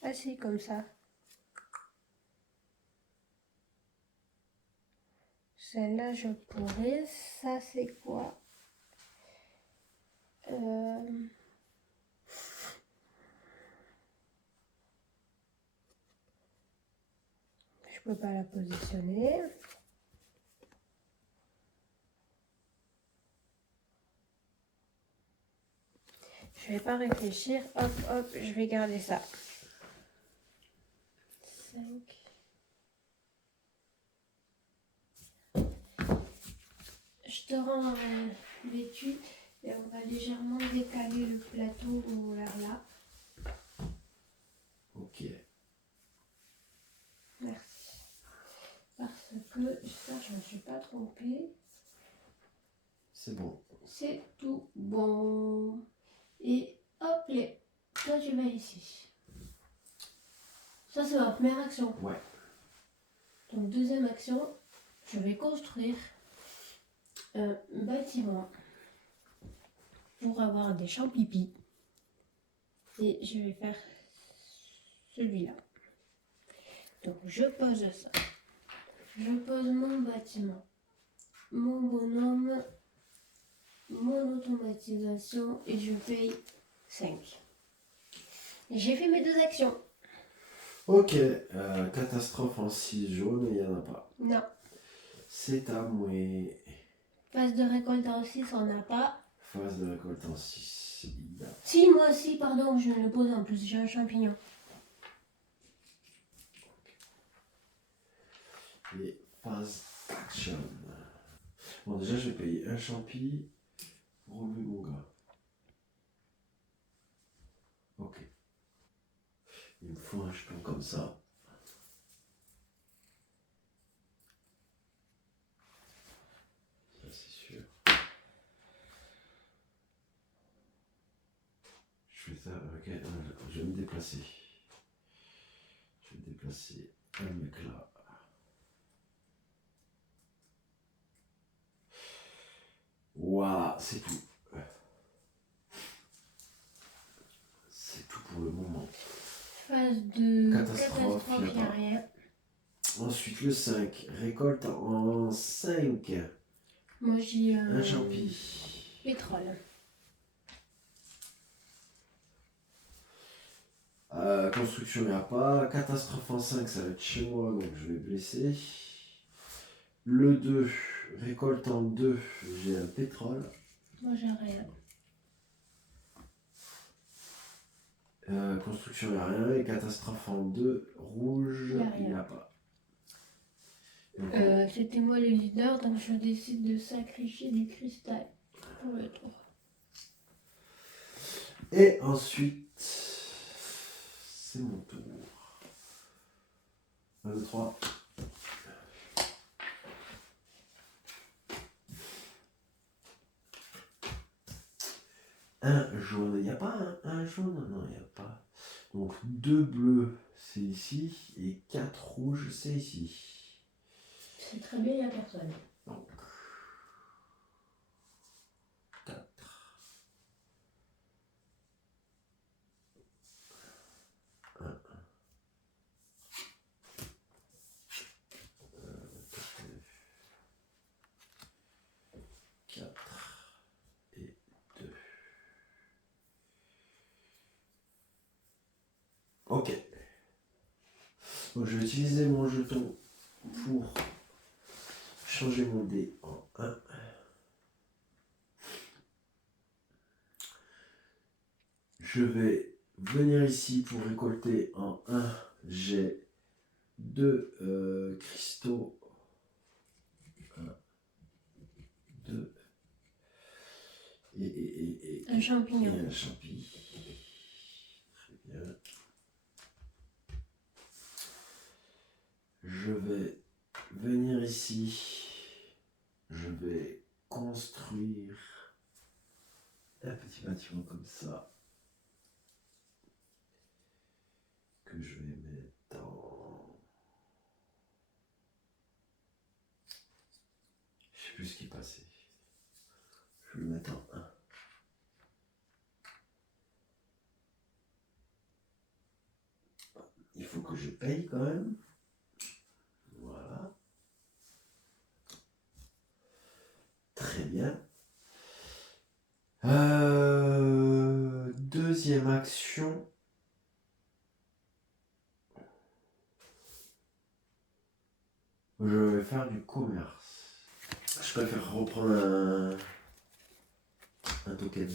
Ah si, comme ça. Celle-là, je pourrais. Ça, c'est quoi? Je peux pas la positionner. Je vais pas réfléchir. Hop, hop, je vais garder ça. 5. Je te rends l'étude et on va légèrement décaler le plateau vers là. Ok. Merci. Parce que j'espère que je ne me suis pas trompée. C'est bon. C'est tout bon. Et hop, toi tu vas ici. Ça c'est ma première action. Ouais. Donc deuxième action, je vais construire un bâtiment pour avoir des champs pipi. Et je vais faire celui-là. Donc je pose ça. Je pose mon bâtiment, mon bonhomme, mon automatisation et je paye 5. J'ai fait mes deux actions. Ok. Catastrophe en 6 jaunes, il n'y en a pas. Non. C'est à moi. Phase de récolte en 6, on n'a pas. Phase de récolte en 6. Il y a. Si, moi aussi, pardon, je le pose en plus, j'ai un champignon. Et phase action. Bon, déjà, je vais payer un champi. Relever mon gars. Ok. Il me faut un jeton comme ça. Ça, c'est sûr. Je fais ça. Ok. Je vais me déplacer. Je vais déplacer un mec là. Waouh, c'est tout. C'est tout pour le moment. Phase de Catastrophe, catastrophe, y a pas. rien. Ensuite, le 5. Récolte en 5. Moi, j'ai Un champi. pétrole. Construction, il n'y a pas. Catastrophe en 5, ça va être chez moi, donc je vais blesser. Le 2. Récolte en 2. J'ai un pétrole. Moi, j'ai rien. Construction, il n'y a rien. Et catastrophe en 2. Rouge, Y a rien. il n'y a pas. Et encore. C'était moi le leader, donc je décide de sacrifier du cristal pour le tour. Et ensuite, c'est mon tour. 1, 2, 3. Un jaune. Il n'y a pas un jaune? Non, il n'y a pas. Donc 2 bleus, c'est ici. Et 4 rouges, c'est ici. C'est très bien, il n'y a personne. Donc 4. Et 2. Ok. Donc je vais utiliser mon jeton pour changer mon dé en 1. Je vais venir ici pour récolter en 1. J'ai 2 cristaux. 1, 2. Et Un champignon. et un champi. Très bien. Je vais venir ici petit bâtiment comme ça. Que je vais mettre en... Je sais plus ce qui est passé. Je vais le mettre en 1. Il faut que je paye quand même. Voilà. Très bien. Deuxième action. Je vais faire du commerce. Je préfère reprendre un token.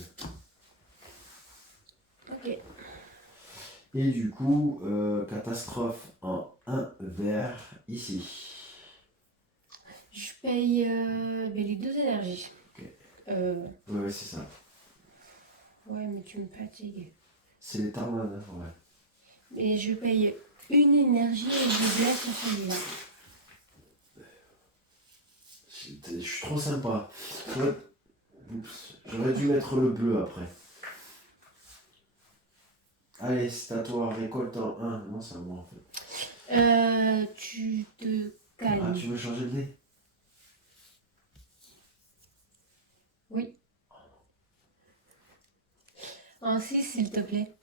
Ok. Et du coup, catastrophe en 1 vert ici. Je paye les 2 énergies. Ok. Euh, Ouais, c'est ça. ouais, mais tu me fatigues. C'est les tornades, ouais. Et je paye une énergie et je blesse sur celui-là. Je suis trop sympa. Oups, j'aurais dû mettre le bleu après. Allez, c'est à toi, récolte en 1. Non, c'est à moi en fait. Tu te Ah, calmes. tu veux changer de dé? Oui. En 6, s'il te plaît.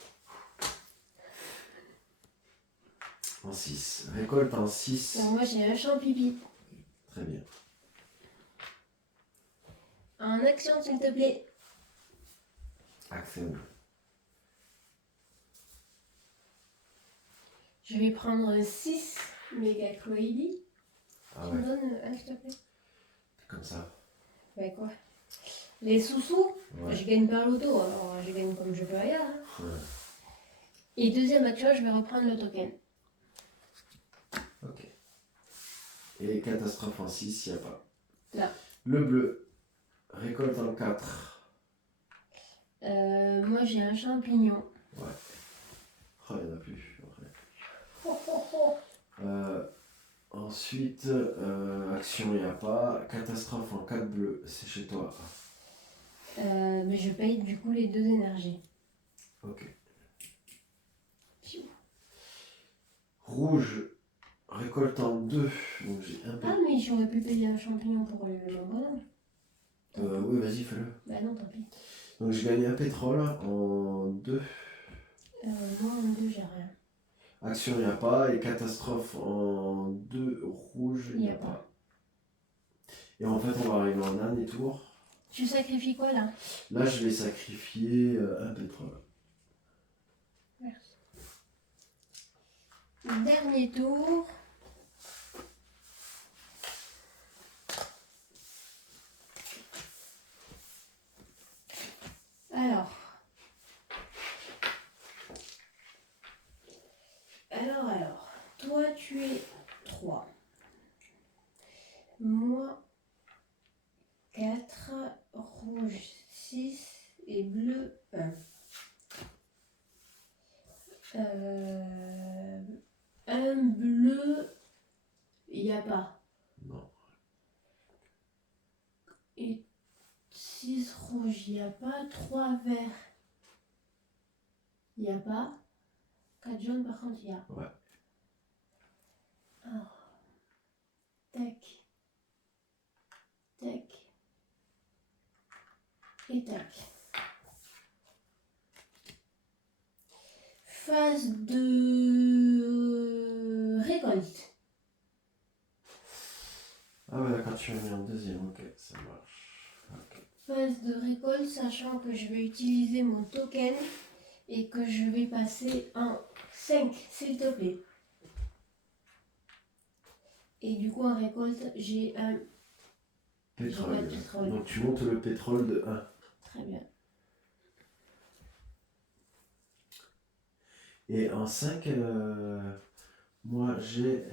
En 6. Récolte en 6. Donc moi j'ai un champ pipi. Très bien. En action, s'il te plaît. Action. Je vais prendre 6 méga Cloïdi. Ah Tu me ouais, donnes un, s'il te plaît. comme ça. Ouais, quoi. Les sous-sous, Ouais. je gagne par l'auto, alors je gagne comme je peux rien. Hein. Ouais. Et deuxième action, je vais reprendre le token. Ok. Et catastrophe en 6, il n'y a pas. Là. Le bleu. Récolte en 4. Moi j'ai un champignon. Ouais. Oh, il n'y en a plus. Ouais. Oh, oh, oh. Ensuite, action, il n'y a pas. Catastrophe en 4 bleus, c'est chez toi. Mais je paye du coup les 2 énergies. Ok. Piou. Rouge, récolte en 2. Donc j'ai un peu. Ah, mais j'aurais pu payer un champignon pour le mon bonhomme. Oui, vas-y, fais-le. Bah non, tant pis. Donc j'ai gagné un pétrole en 2. Moi en 2, j'ai rien. Action, il n'y a pas. Et catastrophe en 2. Rouge, il n'y a pas. Et en fait, on va arriver en dernier tour. Tu sacrifies quoi là? Là, je vais sacrifier un pétrole. Merci. Dernier tour. Alors. Toi, tu es 3. Moi, 4. Rouge, 6. Et bleu, 1. Un bleu, il n'y a pas. Non. Et 6 rouges, il n'y a pas. 3 verts, il n'y a pas. 4 jaunes, par contre, il y a. Ouais. Alors, tac, tac, et tac. Phase de récolte. Ah ouais, d'accord, tu m'as mis en deuxième. Ok, ça marche. Ok. Phase de récolte, sachant que je vais utiliser mon token et que je vais passer en 5, s'il te plaît. Et du coup, en récolte, j'ai un... Pétrole. J'ai pas de pétrole. Donc tu montes le pétrole de 1. Très bien. Et en 5, moi j'ai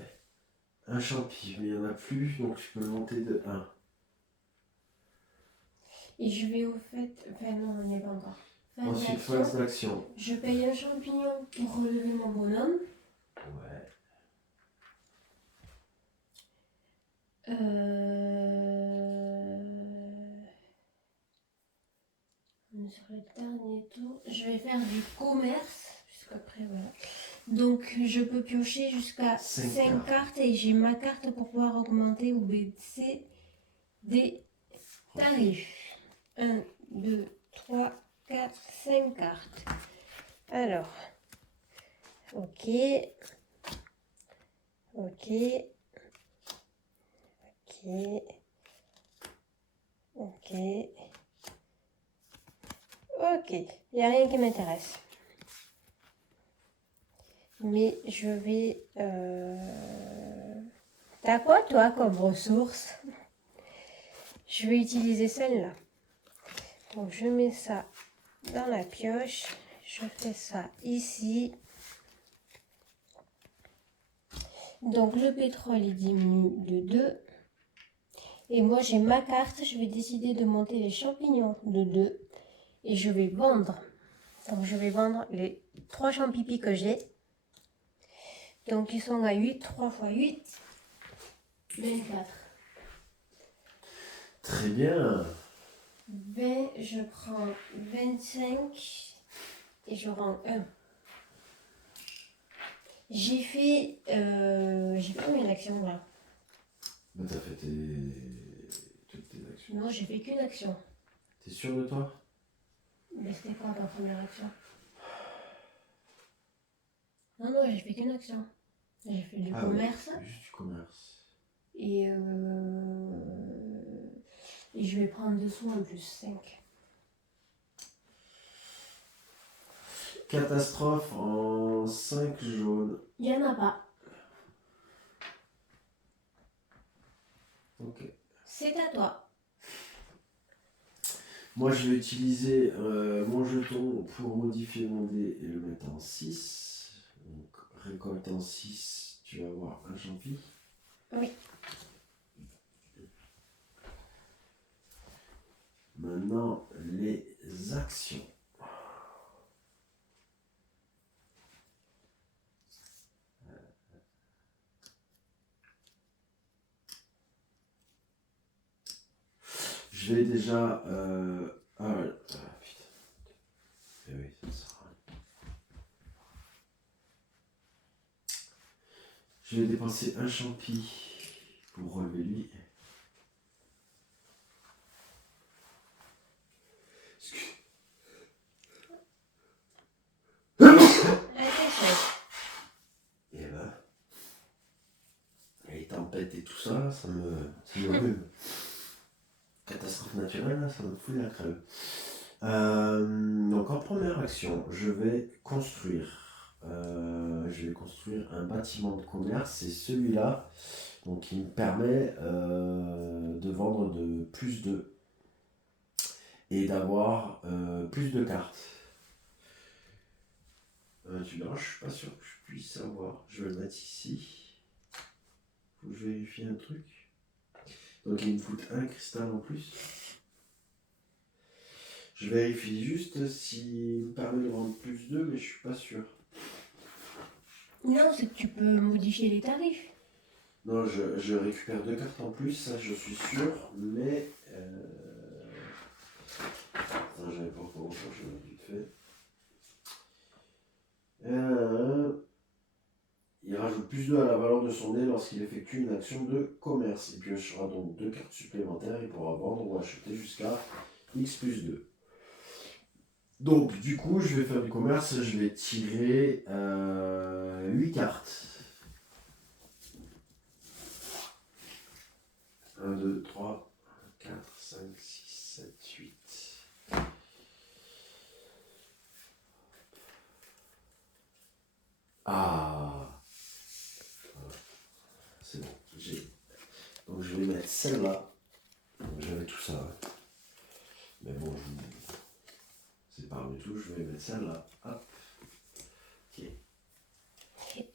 un champi, mais il n'y en a plus, donc je peux le monter de 1. Et je vais au fait... Enfin non, on n'y est pas encore. Ensuite, Phase phase d'action. je paye un champignon pour relever mon bonhomme. Ouais. sur le dernier tour. Je vais faire du commerce. Jusqu'après, voilà. Donc, je peux piocher jusqu'à 5 cartes et j'ai ma carte pour pouvoir augmenter ou baisser des tarifs. 1, 2, 3, 4, 5 cartes. Alors, ok. Ok. Ok. Ok. Ok. Il n'y a rien qui m'intéresse. Mais je vais... T'as quoi toi comme ressource? Je vais utiliser celle-là. Donc je mets ça dans la pioche. Je fais ça ici. Donc le pétrole il diminue de 2. Et moi j'ai ma carte. Je vais décider de monter les champignons de 2. Et je vais vendre. Donc je vais vendre les 3 champipis que j'ai. Donc ils sont à 8. 3 x 8. 24. Très bien. 20, je prends 25 et je rends 1. J'ai fait combien d'actions là? Bah, t'as fait toutes tes actions. Non, j'ai fait qu'une action. T'es sûr de toi? Mais c'était quoi ta première action? Non, non, j'ai fait qu'une action. J'ai fait du commerce. Oui, juste du commerce. Et je vais prendre 2 sous en plus, 5. Catastrophe en 5 jaunes. Il n'y en a pas. Ok. C'est à toi. Moi, je vais utiliser mon jeton pour modifier mon dé et le mettre en 6. Donc, récolte en 6, tu vas avoir un champi. Oui. Maintenant, les actions. Je vais déjà... putain. Eh oui, ça sert à rien. Je vais dépenser un champi pour relever lui. Et ben, les tempêtes et tout ça, ça me rhume. Catastrophe naturelle, ça me fout la crève. Donc en première action, je vais construire un bâtiment de commerce. C'est celui-là donc, qui me permet de vendre de plus de et d'avoir plus de cartes. Tu verras, je suis pas sûr que je puisse savoir. Je vais le mettre ici. Faut que je vérifie un truc. Donc il me faut un cristal en plus. Je vérifie juste s'il me permet de vendre plus d'eux, mais je suis pas sûr. Non, c'est que tu peux modifier les tarifs. Non, je récupère 2 cartes en plus, ça je suis sûr, mais... Attends, j'avais pas encore changé vite fait. Il rajoute plus 2 à la valeur de son dé lorsqu'il effectue une action de commerce. Il piochera donc 2 cartes supplémentaires et pourra vendre ou acheter jusqu'à X plus 2. Donc, du coup, je vais faire du commerce, je vais tirer 8 cartes. 1, 2, 3, 4, 5, 6, 7, 8. Ah, c'est bon, donc je vais mettre celle-là. J'avais tout ça, ouais. Mais bon, c'est pas du tout, je vais mettre celle-là. Hop. Ok.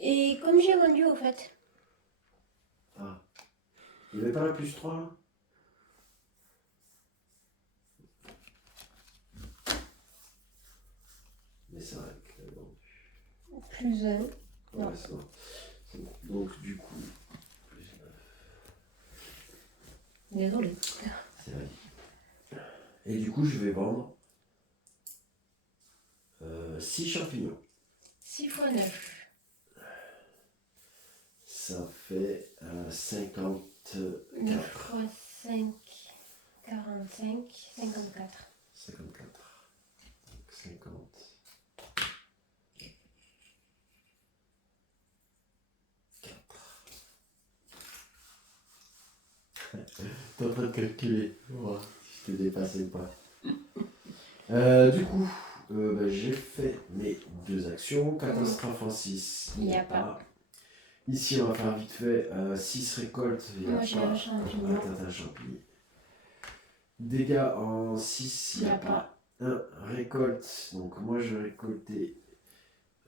Et comme j'ai vendu au fait. Ah. Il n'y avait pas la plus 3 là? Mais c'est vrai que Plus 1. Ouais, c'est bon. Donc du coup, plus 9. Désolé. C'est vrai. Et du coup, je vais vendre 6 champignons. 6 fois 9. Ça fait 54. 9 fois 5, 45, 54. 54. 50. T'es en train de calculer. On va voir si je t'ai dépassé ou pas. Du coup, j'ai fait mes 2 actions. Catastrophe en 6. Il n'y a pas. Ici, on va faire vite fait 6 récoltes. Il n'y a Moi, j'ai pas. un champignon. T'as un champignon. Dégâts en 6, il n'y a pas. 1 récolte. Donc, moi, je récoltais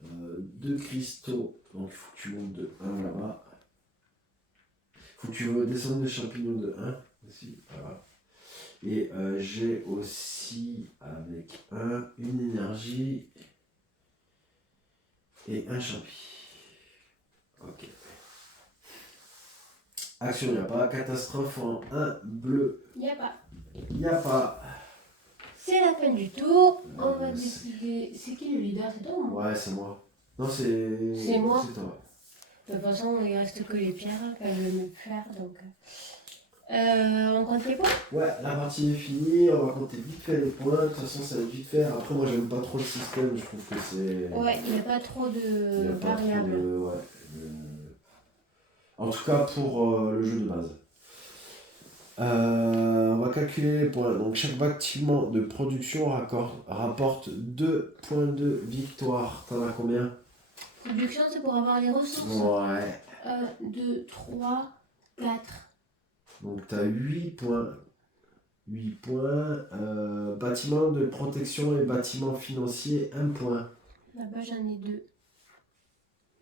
2 cristaux. Donc, il faut que tu montes de 1 là-bas. Il faut que tu descendes de champignons de 1. Aussi, voilà. Et j'ai aussi avec une énergie et un champi. Ok. Action, il n'y a pas. Catastrophe en 1 bleu. Il n'y a pas. Il n'y a pas. C'est la fin du tour. On va décider. C'est qui le leader? C'est toi ou moi? Ouais, c'est moi. Non, c'est. C'est moi. C'est toi. De toute façon, il reste que les pierres qu'elle veut me faire. Donc, on compte les points? Ouais, la partie est finie. On va compter vite fait les points. De toute façon, ça va être vite fait. Après, moi, j'aime pas trop le système. Je trouve que c'est. Ouais, il n'y a pas trop Il y de a pas trop variables. de. Ouais. En tout cas, pour le jeu de base. On va calculer les points. Donc, chaque bâtiment de production rapporte 2 points de victoire. T'en as combien? Production, c'est pour avoir les ressources. Ouais. 1, 2, 3, 4. Donc, tu as 8 points. 8 points. Bâtiment de protection et bâtiment financier, 1 point. Là-bas, j'en ai 2.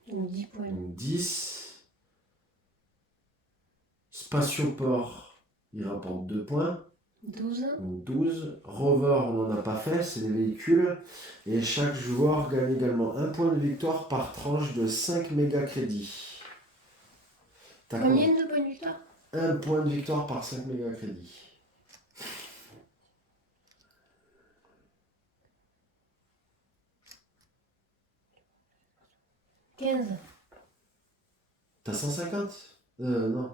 Donc 10 points. Donc, 10. Spatioport, il rapporte 2 points. 12. Donc 12. Rover, on n'en a pas fait, c'est les véhicules. Et chaque joueur gagne également 1 point de victoire par tranche de 5 méga crédits. Combien de points de victoire? 1 point de victoire par 5 méga crédits. « 15. T'as 150? Non.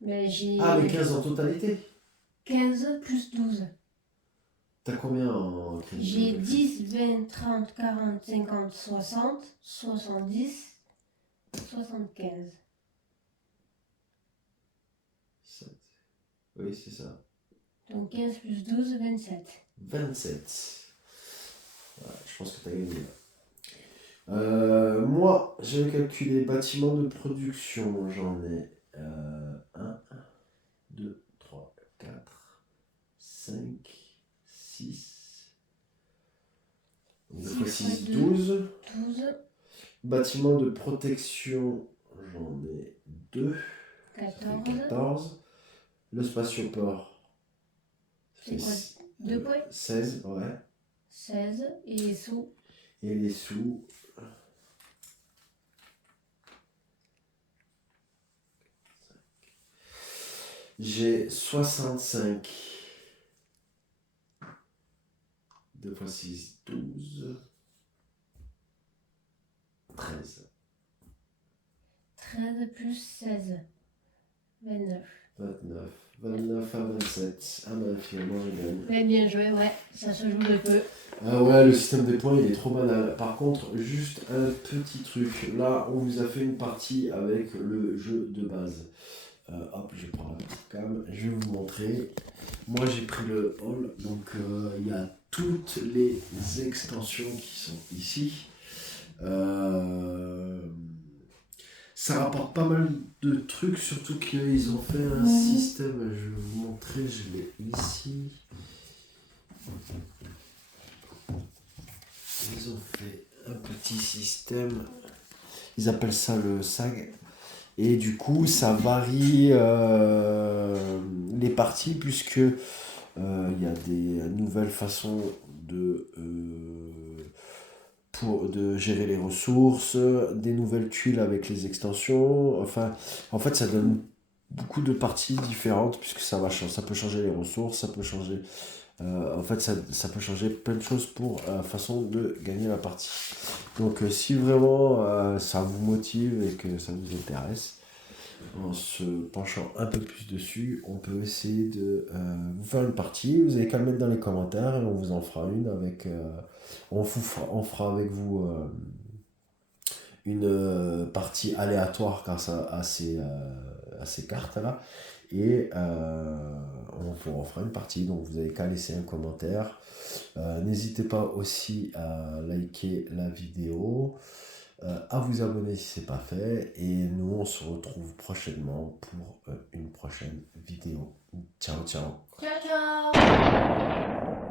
Ben, j'ai... Ah, mais 15 en totalité? 15 plus 12. T'as combien en crédit? J'ai 10, 20, 30, 40, 50, 60, 70, 75. 7. Oui, c'est ça. Donc 15 plus 12, 27. 27. Voilà, je pense que t'as gagné là. Moi, j'ai calculé bâtiment de production. J'en ai 1, 2, 3, 4, 5, 6. 2 fois 6, 12. 12. Bâtiment de protection, j'en ai 2. 14. 14. Le spatioport. C'est quoi? 2 points? 16, ouais. 16. Et les sous? Et les sous. J'ai 65. 2 fois 6, 12. 13. 13 plus 16. 29. 29. 29 à 27. Ah bah finalement je gagne. Mais bien joué, ouais. Ça se joue de peu. Ah ouais, le système des points il est trop banal. Par contre, juste un petit truc. Là, on vous a fait une partie avec le jeu de base. Hop, je vais prendre la petite cam. Je vais vous montrer. Moi j'ai pris le hall. Donc il y a toutes les extensions qui sont ici. Ça rapporte pas mal de trucs, surtout qu'ils ont fait un système, je vais vous montrer, je l'ai ici. Ils ont fait un petit système, ils appellent ça le SAG, et du coup ça varie les parties, puisque il y a des nouvelles façons de gérer les ressources, des nouvelles tuiles avec les extensions. Enfin, en fait, ça donne beaucoup de parties différentes puisque ça peut changer les ressources, ça peut changer En fait, ça peut changer plein de choses pour la façon de gagner la partie. Donc, si vraiment ça vous motive et que ça vous intéresse, en se penchant un peu plus dessus, on peut essayer de vous faire une partie. Vous avez qu'à le mettre dans les commentaires et on vous en fera une avec. On fera avec vous une partie aléatoire grâce à ces cartes-là. Et on vous en fera une partie. Donc vous avez qu'à laisser un commentaire. N'hésitez pas aussi à liker la vidéo, à vous abonner si ce n'est pas fait. Et nous, on se retrouve prochainement pour une prochaine vidéo. Ciao, ciao. Ciao, ciao!